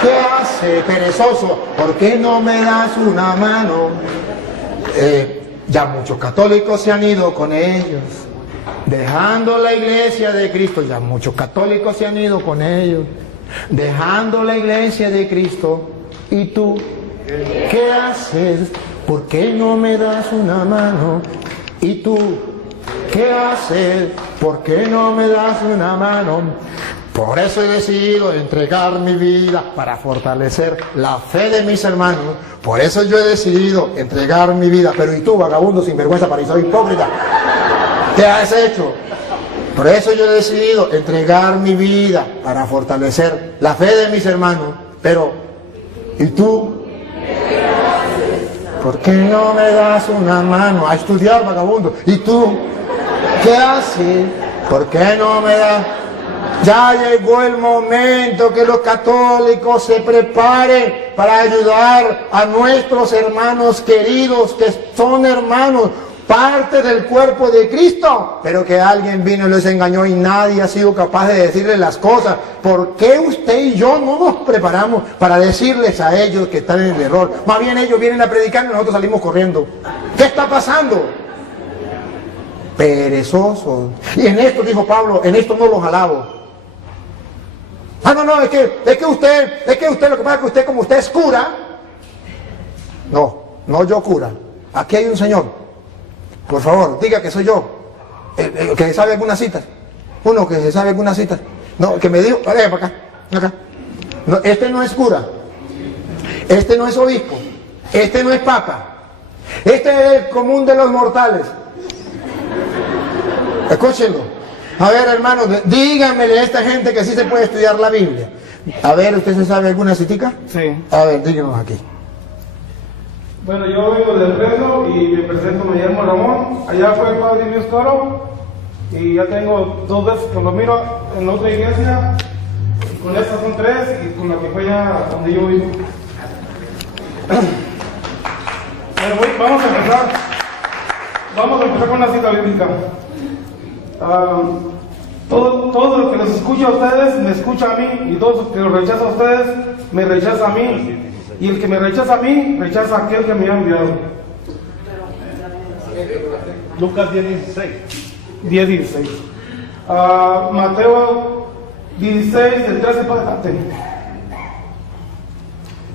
qué haces, perezoso? ¿Por qué no me das una mano? Ya muchos católicos se han ido con ellos, dejando la iglesia de Cristo. Ya muchos católicos se han ido con ellos, dejando la iglesia de Cristo. ¿Y tú qué haces? ¿Por qué no me das una mano? ¿Y tú qué haces? ¿Por qué no me das una mano? Por eso he decidido entregar mi vida para fortalecer la fe de mis hermanos. Por eso yo he decidido entregar mi vida. Pero ¿y tú, vagabundo, sinvergüenza, fariseo, hipócrita? ¿Qué has hecho? Por eso yo he decidido entregar mi vida para fortalecer la fe de mis hermanos. Pero ¿y tú? ¿Por qué no me das una mano a estudiar, vagabundo? ¿Y tú qué haces? ¿Por qué no me das? Ya llegó el momento que los católicos se preparen para ayudar a nuestros hermanos queridos, que son hermanos, parte del cuerpo de Cristo, pero que alguien vino y les engañó y nadie ha sido capaz de decirles las cosas. ¿Por qué usted y yo no nos preparamos para decirles a ellos que están en el error? Más bien ellos vienen a predicar y nosotros salimos corriendo. ¿Qué está pasando? Perezosos. Y en esto, dijo Pablo, en esto no los alabo. Es que usted, lo que pasa es que usted, como usted es cura, no yo cura, aquí hay un señor, por favor, diga que soy yo, que se sabe algunas citas, uno que se sabe algunas citas, no, que me dijo, para acá, no, este no es cura, este no es obispo, este no es papa, este es el común de los mortales, escúchenlo. A ver, hermanos, díganmele a esta gente que sí se puede estudiar la Biblia. A ver, ¿usted se sabe alguna citica? Sí. A ver, díganos aquí. Bueno, yo vengo del Fresno y me presento, me llamo Ramón. Allá fue el padre Inés Toro y ya tengo 2 veces que lo miro en otra iglesia. con estas son 3 y con la que fue ya donde yo vivo. Vamos a empezar con la cita bíblica. Todo el que los escucha a ustedes me escucha a mí, y todo el que los rechaza a ustedes me rechaza a mí, y el que me rechaza a mí rechaza a aquel que me ha enviado. Lucas 10:16. 10:16. Mateo 16, del 13 para adelante.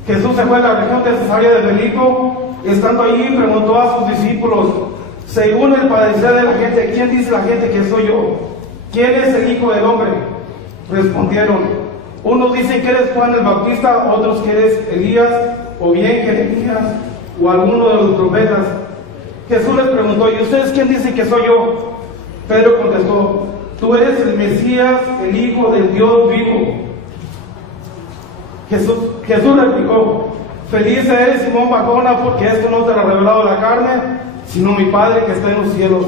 Jesús se fue a la región de Cesarea de Filipo. Estando allí, preguntó a sus discípulos, según el parecer de la gente, ¿quién dice la gente que soy yo? ¿Quién es el Hijo del Hombre? Respondieron, unos dicen que eres Juan el Bautista, otros que eres Elías, o bien Jeremías, o alguno de los profetas. Jesús les preguntó, ¿y ustedes quién dicen que soy yo? Pedro contestó, tú eres el Mesías, el Hijo del Dios vivo. Jesús replicó, feliz eres, Simón Barjona, porque esto no te lo ha revelado la carne, sino mi Padre que está en los cielos.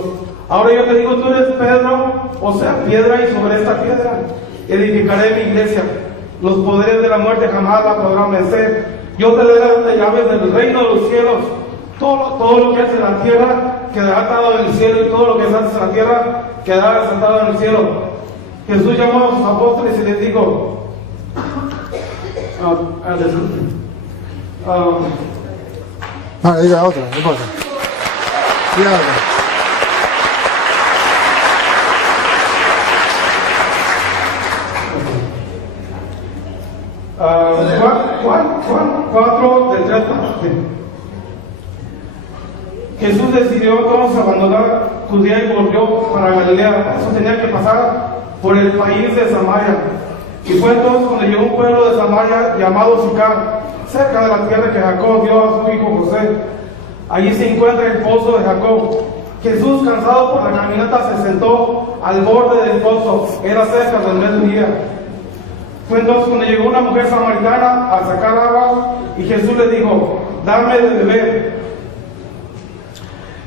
Ahora yo te digo, tú eres Pedro, o sea, piedra, y sobre esta piedra edificaré mi iglesia. Los poderes de la muerte jamás la podrán vencer. Yo te daré las llaves del reino de los cielos. Todo lo que hace en la tierra quedará atado en el cielo, y todo lo que se hace en la tierra quedará desatado en el cielo. Jesús llamó a sus apóstoles y les dijo, diga otra, no importa. Diga otra. Juan 4, del 3 al 7. Jesús decidió entonces abandonar Judea y volvió para Galilea. Eso tenía que pasar por el país de Samaria. Y fue entonces cuando llegó a un pueblo de Samaria llamado Sicar, cerca de la tierra que Jacob dio a su hijo José. Allí se encuentra el pozo de Jacob. Jesús, cansado por la caminata, se sentó al borde del pozo. Era cerca del mediodía. Fue entonces cuando llegó una mujer samaritana a sacar agua, y Jesús le dijo, dame de beber.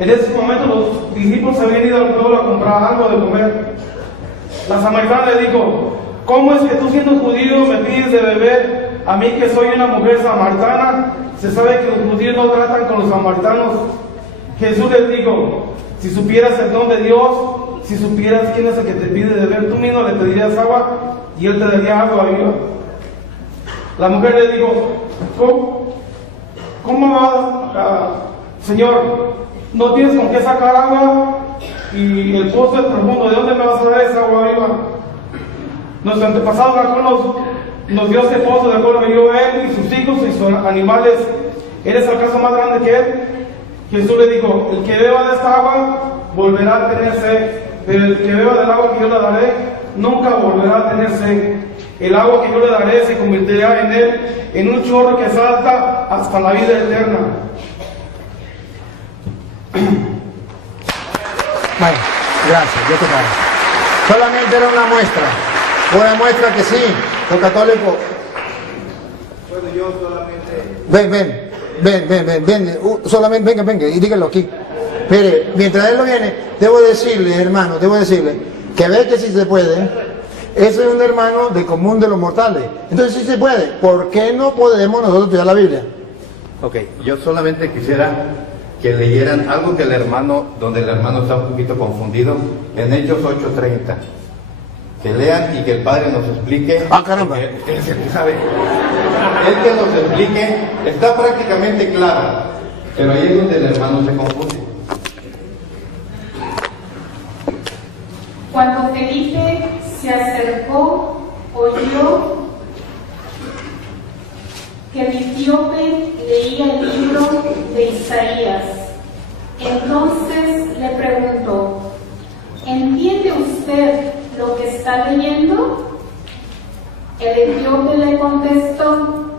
En ese momento los discípulos se habían ido al pueblo a comprar algo de comer. La samaritana le dijo, ¿cómo es que tú, siendo judío, me pides de beber a mí, que soy una mujer samaritana? Se sabe que los judíos no tratan con los samaritanos. Jesús les dijo, si supieras el don de Dios, si supieras quién es el que te pide de beber, tú mismo le pedirías agua y él te daría agua viva. La mujer le dijo, ¿cómo vas, Señor? No tienes con qué sacar agua y el pozo es profundo. ¿De dónde me vas a dar esa agua viva? Nuestro antepasado Jacob nos dio ese pozo, de acuerdo que dio él y sus hijos y sus animales. ¿Eres acaso más grande que él? Jesús le dijo, el que beba de esta agua volverá a tener sed, pero el que beba del agua que yo le daré nunca volverá a tener sed. El agua que yo le daré se convertirá en él en un chorro que salta hasta la vida eterna. Bueno, gracias, yo te pago. Solamente era una muestra que sí, los católicos. Bueno, yo solamente... Ven, solamente venga, y díganlo aquí. Mire, mientras él lo viene, debo decirle, hermano, que ve que si se puede, ese es un hermano del común de los mortales. Entonces si se puede, ¿por qué no podemos nosotros estudiar la Biblia? Ok, yo solamente quisiera que leyeran algo que donde el hermano está un poquito confundido, en Hechos 8:30. Que lean y que el Padre nos explique. Ah, caramba. Él es el que sabe. Él que nos explique, está prácticamente claro, pero ahí es donde el hermano se confunde. Cuando Felipe se acercó, oyó que el etíope leía el libro de Isaías. Entonces le preguntó, ¿entiende usted lo que está leyendo? El etíope le contestó,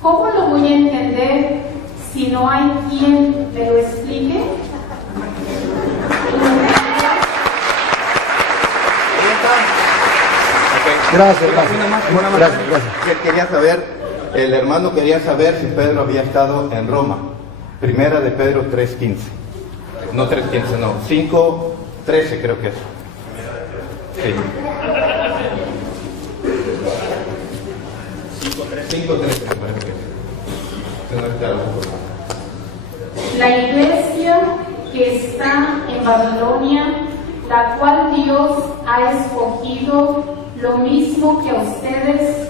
¿cómo lo voy a entender si no hay quien me lo explique? Gracias. Él quería saber, el hermano quería saber si Pedro había estado en Roma. Primera de Pedro 3:15. No 3:15, no. 5:13 creo que es. Sí. 5:13 me parece que es. Si no está La iglesia que está en Babilonia, la cual Dios ha escogido, lo mismo que a ustedes,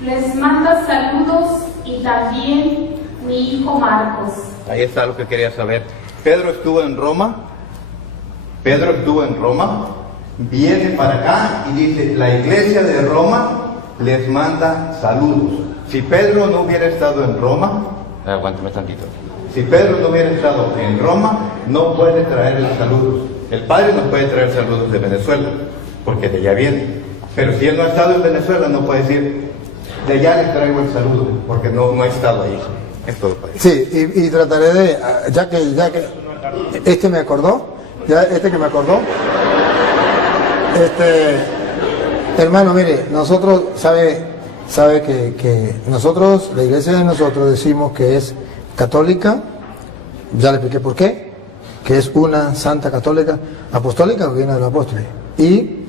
les manda saludos y también mi hijo Marcos. Ahí está lo que quería saber. Pedro estuvo en Roma, viene para acá y dice, la iglesia de Roma les manda saludos. Si Pedro no hubiera estado en Roma, aguántame tantito. Si Pedro no hubiera estado en Roma, no puede traerle saludos. El Padre no puede traer saludos de Venezuela, porque de allá viene. Pero si él no ha estado en Venezuela, no puede decir, de allá le traigo el saludo, porque no ha estado ahí. Es todo, Padre. Sí, y trataré de, ya que este me acordó, hermano, mire, nosotros, sabe que nosotros, la iglesia de nosotros decimos que es católica, ya le expliqué por qué, que es una santa católica, apostólica, que viene de los apóstoles, y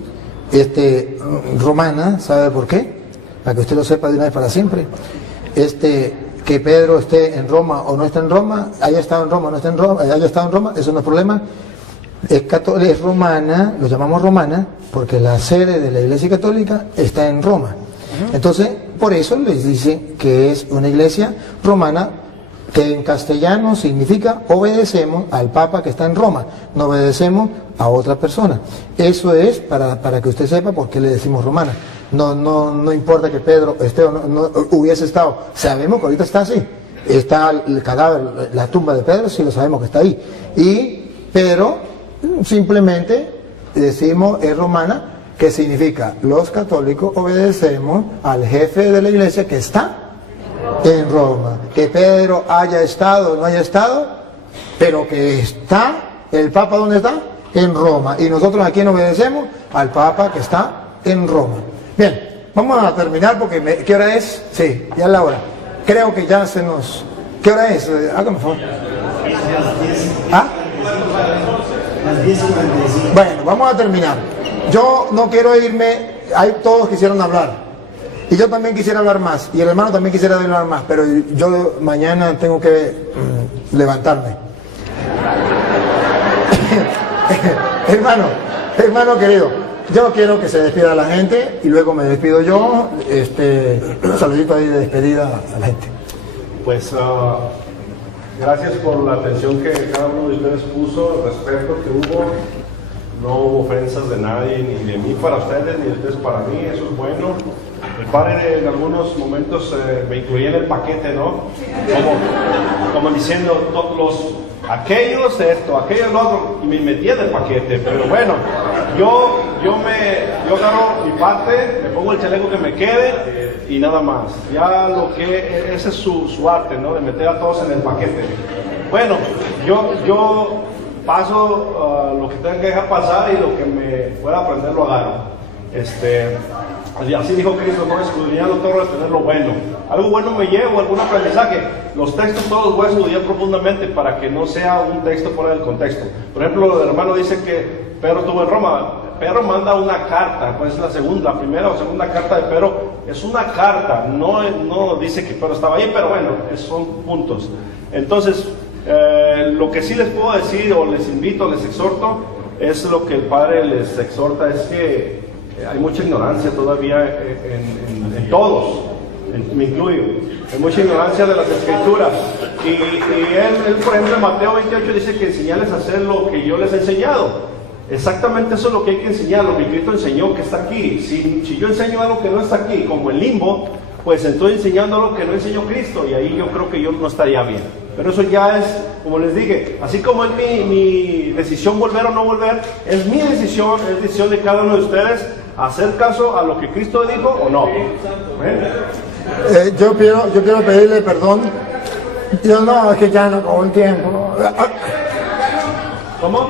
romana, ¿sabe por qué? Para que usted lo sepa de una vez para siempre. Que Pedro esté en Roma o no esté en Roma, haya estado en Roma o no esté en Roma, haya estado en Roma, eso no es problema. Es romana, lo llamamos romana, porque la sede de la iglesia católica está en Roma. Entonces, por eso les dice que es una iglesia romana, que en castellano significa obedecemos al Papa que está en Roma, no obedecemos a otra persona. Eso es para que usted sepa por qué le decimos romana. No importa que Pedro esté o no hubiese estado, sabemos que ahorita está así, está el cadáver, la tumba de Pedro, sí lo sabemos que está ahí, pero simplemente decimos es romana, que significa los católicos obedecemos al jefe de la iglesia que está en Roma. Que Pedro haya estado o no haya estado, pero que está, el Papa ¿dónde está? En Roma. Y nosotros a quién obedecemos? Al Papa que está en Roma. Bien, vamos a terminar porque ¿qué hora es? Sí, ya es la hora. Creo que ya se nos... ¿Qué hora es? Hágame favor. ¿Ah? Las 10:45. Bueno, vamos a terminar. Yo no quiero irme, todos quisieron hablar. Y yo también quisiera hablar más. Y el hermano también quisiera hablar más. Pero yo mañana tengo que levantarme. hermano querido. Yo quiero que se despida la gente y luego me despido yo. Un saludito ahí de despedida a la gente. Pues gracias por la atención que cada uno de ustedes puso, el respeto que hubo. No hubo ofensas de nadie, ni de mí para ustedes, ni de ustedes para mí, eso es bueno. El padre en algunos momentos me incluía en el paquete, ¿no? Como diciendo, aquellos esto, aquellos lo otro, y me metía en el paquete. Pero bueno, yo agarro mi parte, me pongo el chaleco que me quede y nada más. Ya ese es su arte, ¿no? De meter a todos en el paquete. Bueno, yo paso lo que tenga que dejar pasar y lo que me pueda aprender lo agarro. Así dijo Cristo, no escudriñando todo, retener lo bueno. Algo bueno me llevo, algún aprendizaje. Los textos todos voy a estudiar profundamente para que no sea un texto fuera del contexto. Por ejemplo, el hermano dice que Pedro estuvo en Roma. Pedro manda una carta, pues la primera o segunda carta de Pedro es una carta, no dice que Pedro estaba ahí, pero bueno, son puntos. Entonces, lo que sí les puedo decir, o les invito, les exhorto, es lo que el Padre les exhorta, es que hay mucha ignorancia todavía en todos, me incluyo, hay mucha ignorancia de las Escrituras. Y él, por ejemplo, en Mateo 28 dice que enseñarles a hacer lo que yo les he enseñado. Exactamente eso es lo que hay que enseñar, lo que Cristo enseñó que está aquí. Si yo enseño algo que no está aquí, como el limbo, pues estoy enseñando algo que no enseñó Cristo, y ahí yo creo que yo no estaría bien. Pero eso ya es, como les dije, así como es mi decisión volver o no volver, es mi decisión, es decisión de cada uno de ustedes hacer caso a lo que Cristo dijo o no. Yo quiero pedirle perdón. Yo no, es que ya no con el tiempo. ¿Cómo?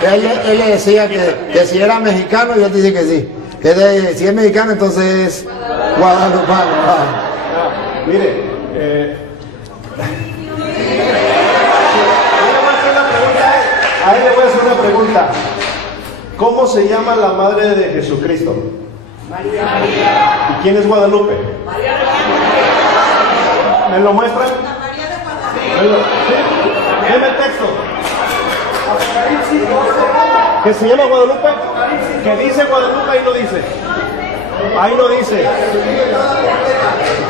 Pero él le decía que si era mexicano, yo te dije que sí. Si es mexicano, entonces es guadalupano. Mire, A él le voy a hacer una pregunta. ¿Cómo se llama la madre de Jesucristo? María. ¿Y quién es Guadalupe? María. ¿Me lo muestran? María de Guadalupe. ¿Sí? Dime el texto. ¿Que se llama Guadalupe? ¿Que dice Guadalupe? Ahí no dice. Ahí no dice.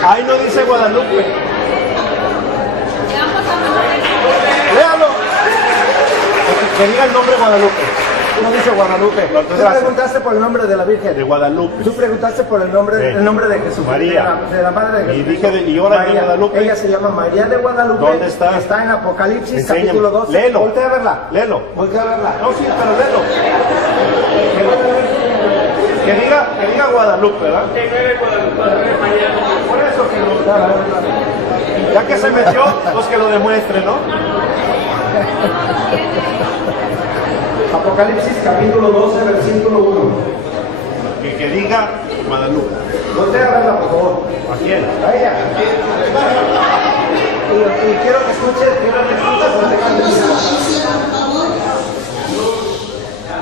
Ahí no dice Guadalupe. Léalo. Que diga el nombre Guadalupe. No dice Guadalupe. Tú preguntaste por el nombre de la Virgen. De Guadalupe. Tú preguntaste por el nombre de Jesús. María. De la madre de Jesús. Y dije, y ahora de Guadalupe. Ella se llama María de Guadalupe. ¿Dónde está? Está en Apocalipsis, Enséñame. capítulo 12. Léelo. Voltea a verla. Léelo. Voltea a verla. No, sí, pero léelo. Que diga Guadalupe, ¿verdad? Por eso que lo... Ya que se metió, pues que lo demuestre, ¿no? Apocalipsis, capítulo 12, versículo 1. Que diga Guadalupe. Voltea a verla, por favor. ¿A quién? A ella. Y quiero que escuches,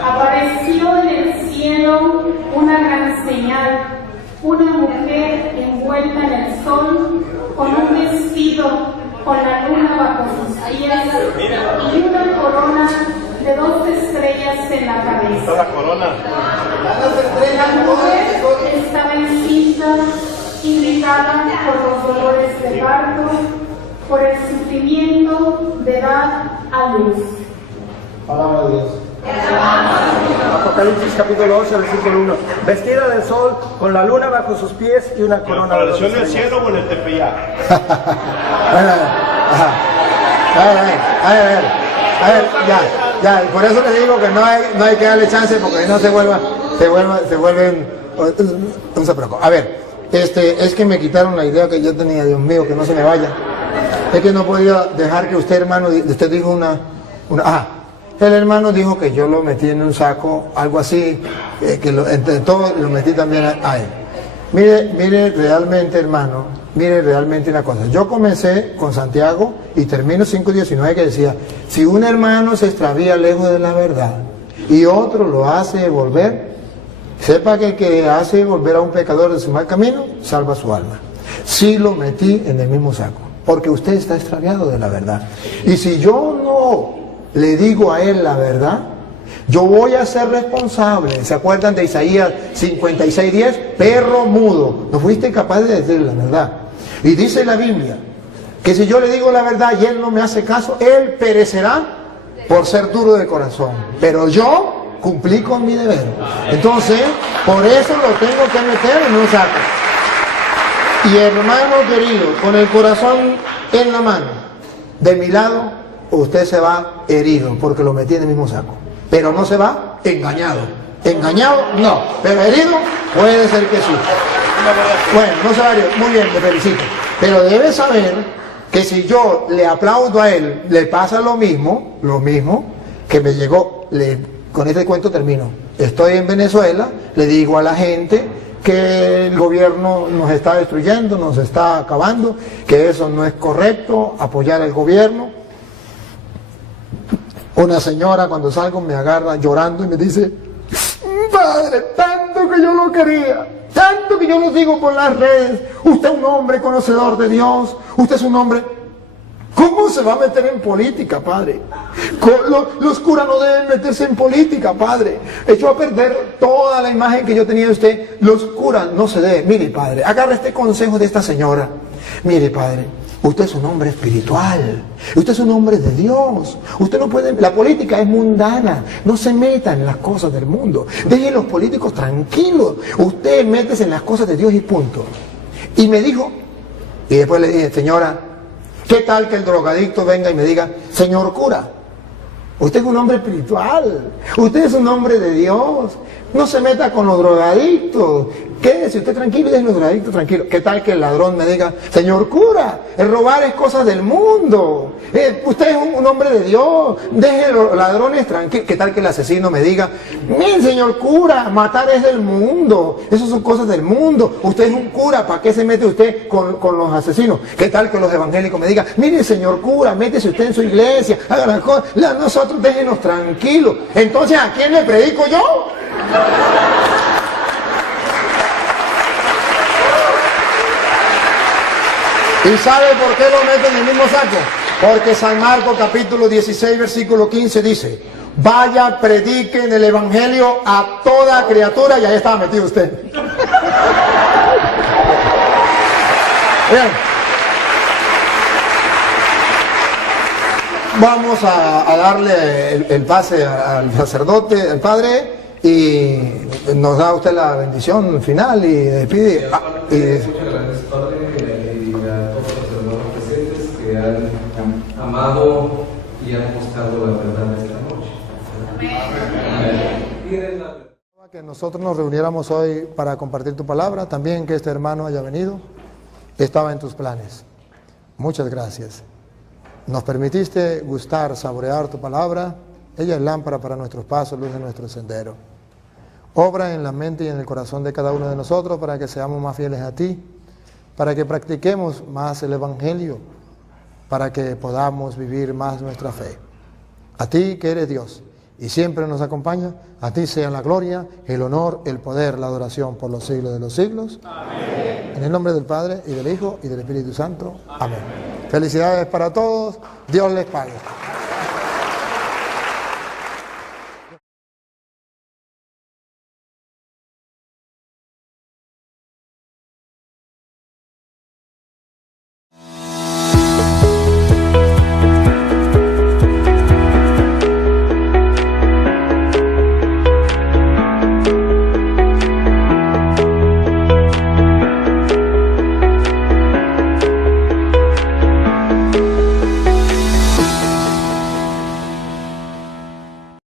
Apareció en el cielo una gran señal, una mujer envuelta en el sol, con un vestido, con la luna bajo sus pies y una corona de 2 estrellas en la cabeza. Toda la corona. La mujer estaba encinta, indicada por los dolores de parto, por el sufrimiento de dar a luz. Palabra de Dios. Apocalipsis capítulo 12, versículo 1. Vestida de sol, con la luna bajo sus pies y una corona de ¿Apareció en el cielo o en el Tepeyac? A ver, ya, por eso les digo que no hay que darle chance porque no se vuelven, no se preocupe. A ver, es que me quitaron la idea que yo tenía, Dios mío, que no se me vaya. Es que no podía dejar que usted, hermano, usted dijo el hermano dijo que yo lo metí en un saco, algo así, que entre todo lo metí también a él. Mire realmente, hermano, mire realmente una cosa. Yo comencé con Santiago y termino 5:19 que decía, si un hermano se extravía lejos de la verdad y otro lo hace volver, sepa que el que hace volver a un pecador de su mal camino, salva su alma. Sí lo metí en el mismo saco, porque usted está extraviado de la verdad. Y si yo no le digo a él la verdad, yo voy a ser responsable. ¿Se acuerdan de Isaías 56:10? Perro mudo, no fuiste capaz de decir la verdad. Y dice la Biblia que si yo le digo la verdad y él no me hace caso, él perecerá por ser duro de corazón. Pero yo cumplí con mi deber. Entonces, por eso lo tengo que meter en un saco. Y hermano querido, con el corazón en la mano, de mi lado, usted se va herido porque lo metí en el mismo saco. Pero no se va engañado. Engañado, no. Pero herido, puede ser que sí. Bueno, no se va herido. Muy bien, le felicito. Pero debe saber que si yo le aplaudo a él, le pasa lo mismo que me llegó. Con este cuento termino. Estoy en Venezuela, le digo a la gente que el gobierno nos está destruyendo, nos está acabando, que eso no es correcto, apoyar al gobierno. Una señora cuando salgo me agarra llorando y me dice, padre, tanto que yo lo quería, tanto que yo lo sigo por las redes, usted es un hombre conocedor de Dios, usted es un hombre... ¿Cómo se va a meter en política, padre? Los curas no deben meterse en política, padre. Echó a perder toda la imagen que yo tenía de usted. Los curas no se deben. Mire, padre, agarra este consejo de esta señora. Mire, padre, usted es un hombre espiritual. Usted es un hombre de Dios. Usted no puede... La política es mundana. No se meta en las cosas del mundo. Deje a los políticos tranquilos. Usted métese en las cosas de Dios y punto. Y me dijo, y después le dije, señora, ¿qué tal que el drogadicto venga y me diga, señor cura, usted es un hombre espiritual, usted es un hombre de Dios, no se meta con los drogadictos, Quédese usted tranquilo y deje los drogadictos tranquilos. ¿Qué tal que el ladrón me diga, señor cura, el robar es cosa del mundo? Usted es un hombre de Dios, deje los ladrones tranquilos. ¿Qué tal que el asesino me diga, mire señor cura, matar es del mundo, eso son cosas del mundo, usted es un cura, ¿para qué se mete usted con los asesinos? ¿Qué tal que los evangélicos me digan, mire señor cura, métese usted en su iglesia, haga las cosas, nosotros déjenos tranquilos? Entonces, ¿a quién le predico yo? ¿Y sabe por qué lo meten en el mismo saco? Porque San Marcos capítulo 16 versículo 15 dice, vaya, prediquen el evangelio a toda criatura, y ahí estaba metido usted. Bien. Vamos a darle el pase al sacerdote, al padre, y nos da usted la bendición final y despide. Muchas gracias, padre, y a todos los hermanos presentes que han amado y han buscado la verdad esta noche. Amén. Que nosotros nos reuniéramos hoy para compartir tu palabra, también que este hermano haya venido, estaba en tus planes. Muchas gracias. Nos permitiste gustar, saborear tu palabra. Ella es lámpara para nuestros pasos, luz de nuestro sendero. Obra en la mente y en el corazón de cada uno de nosotros para que seamos más fieles a ti, para que practiquemos más el evangelio, para que podamos vivir más nuestra fe. A ti que eres Dios y siempre nos acompaña, a ti sea la gloria, el honor, el poder, la adoración por los siglos de los siglos. Amén. En el nombre del Padre y del Hijo y del Espíritu Santo. Amén. Felicidades para todos. Dios les pague.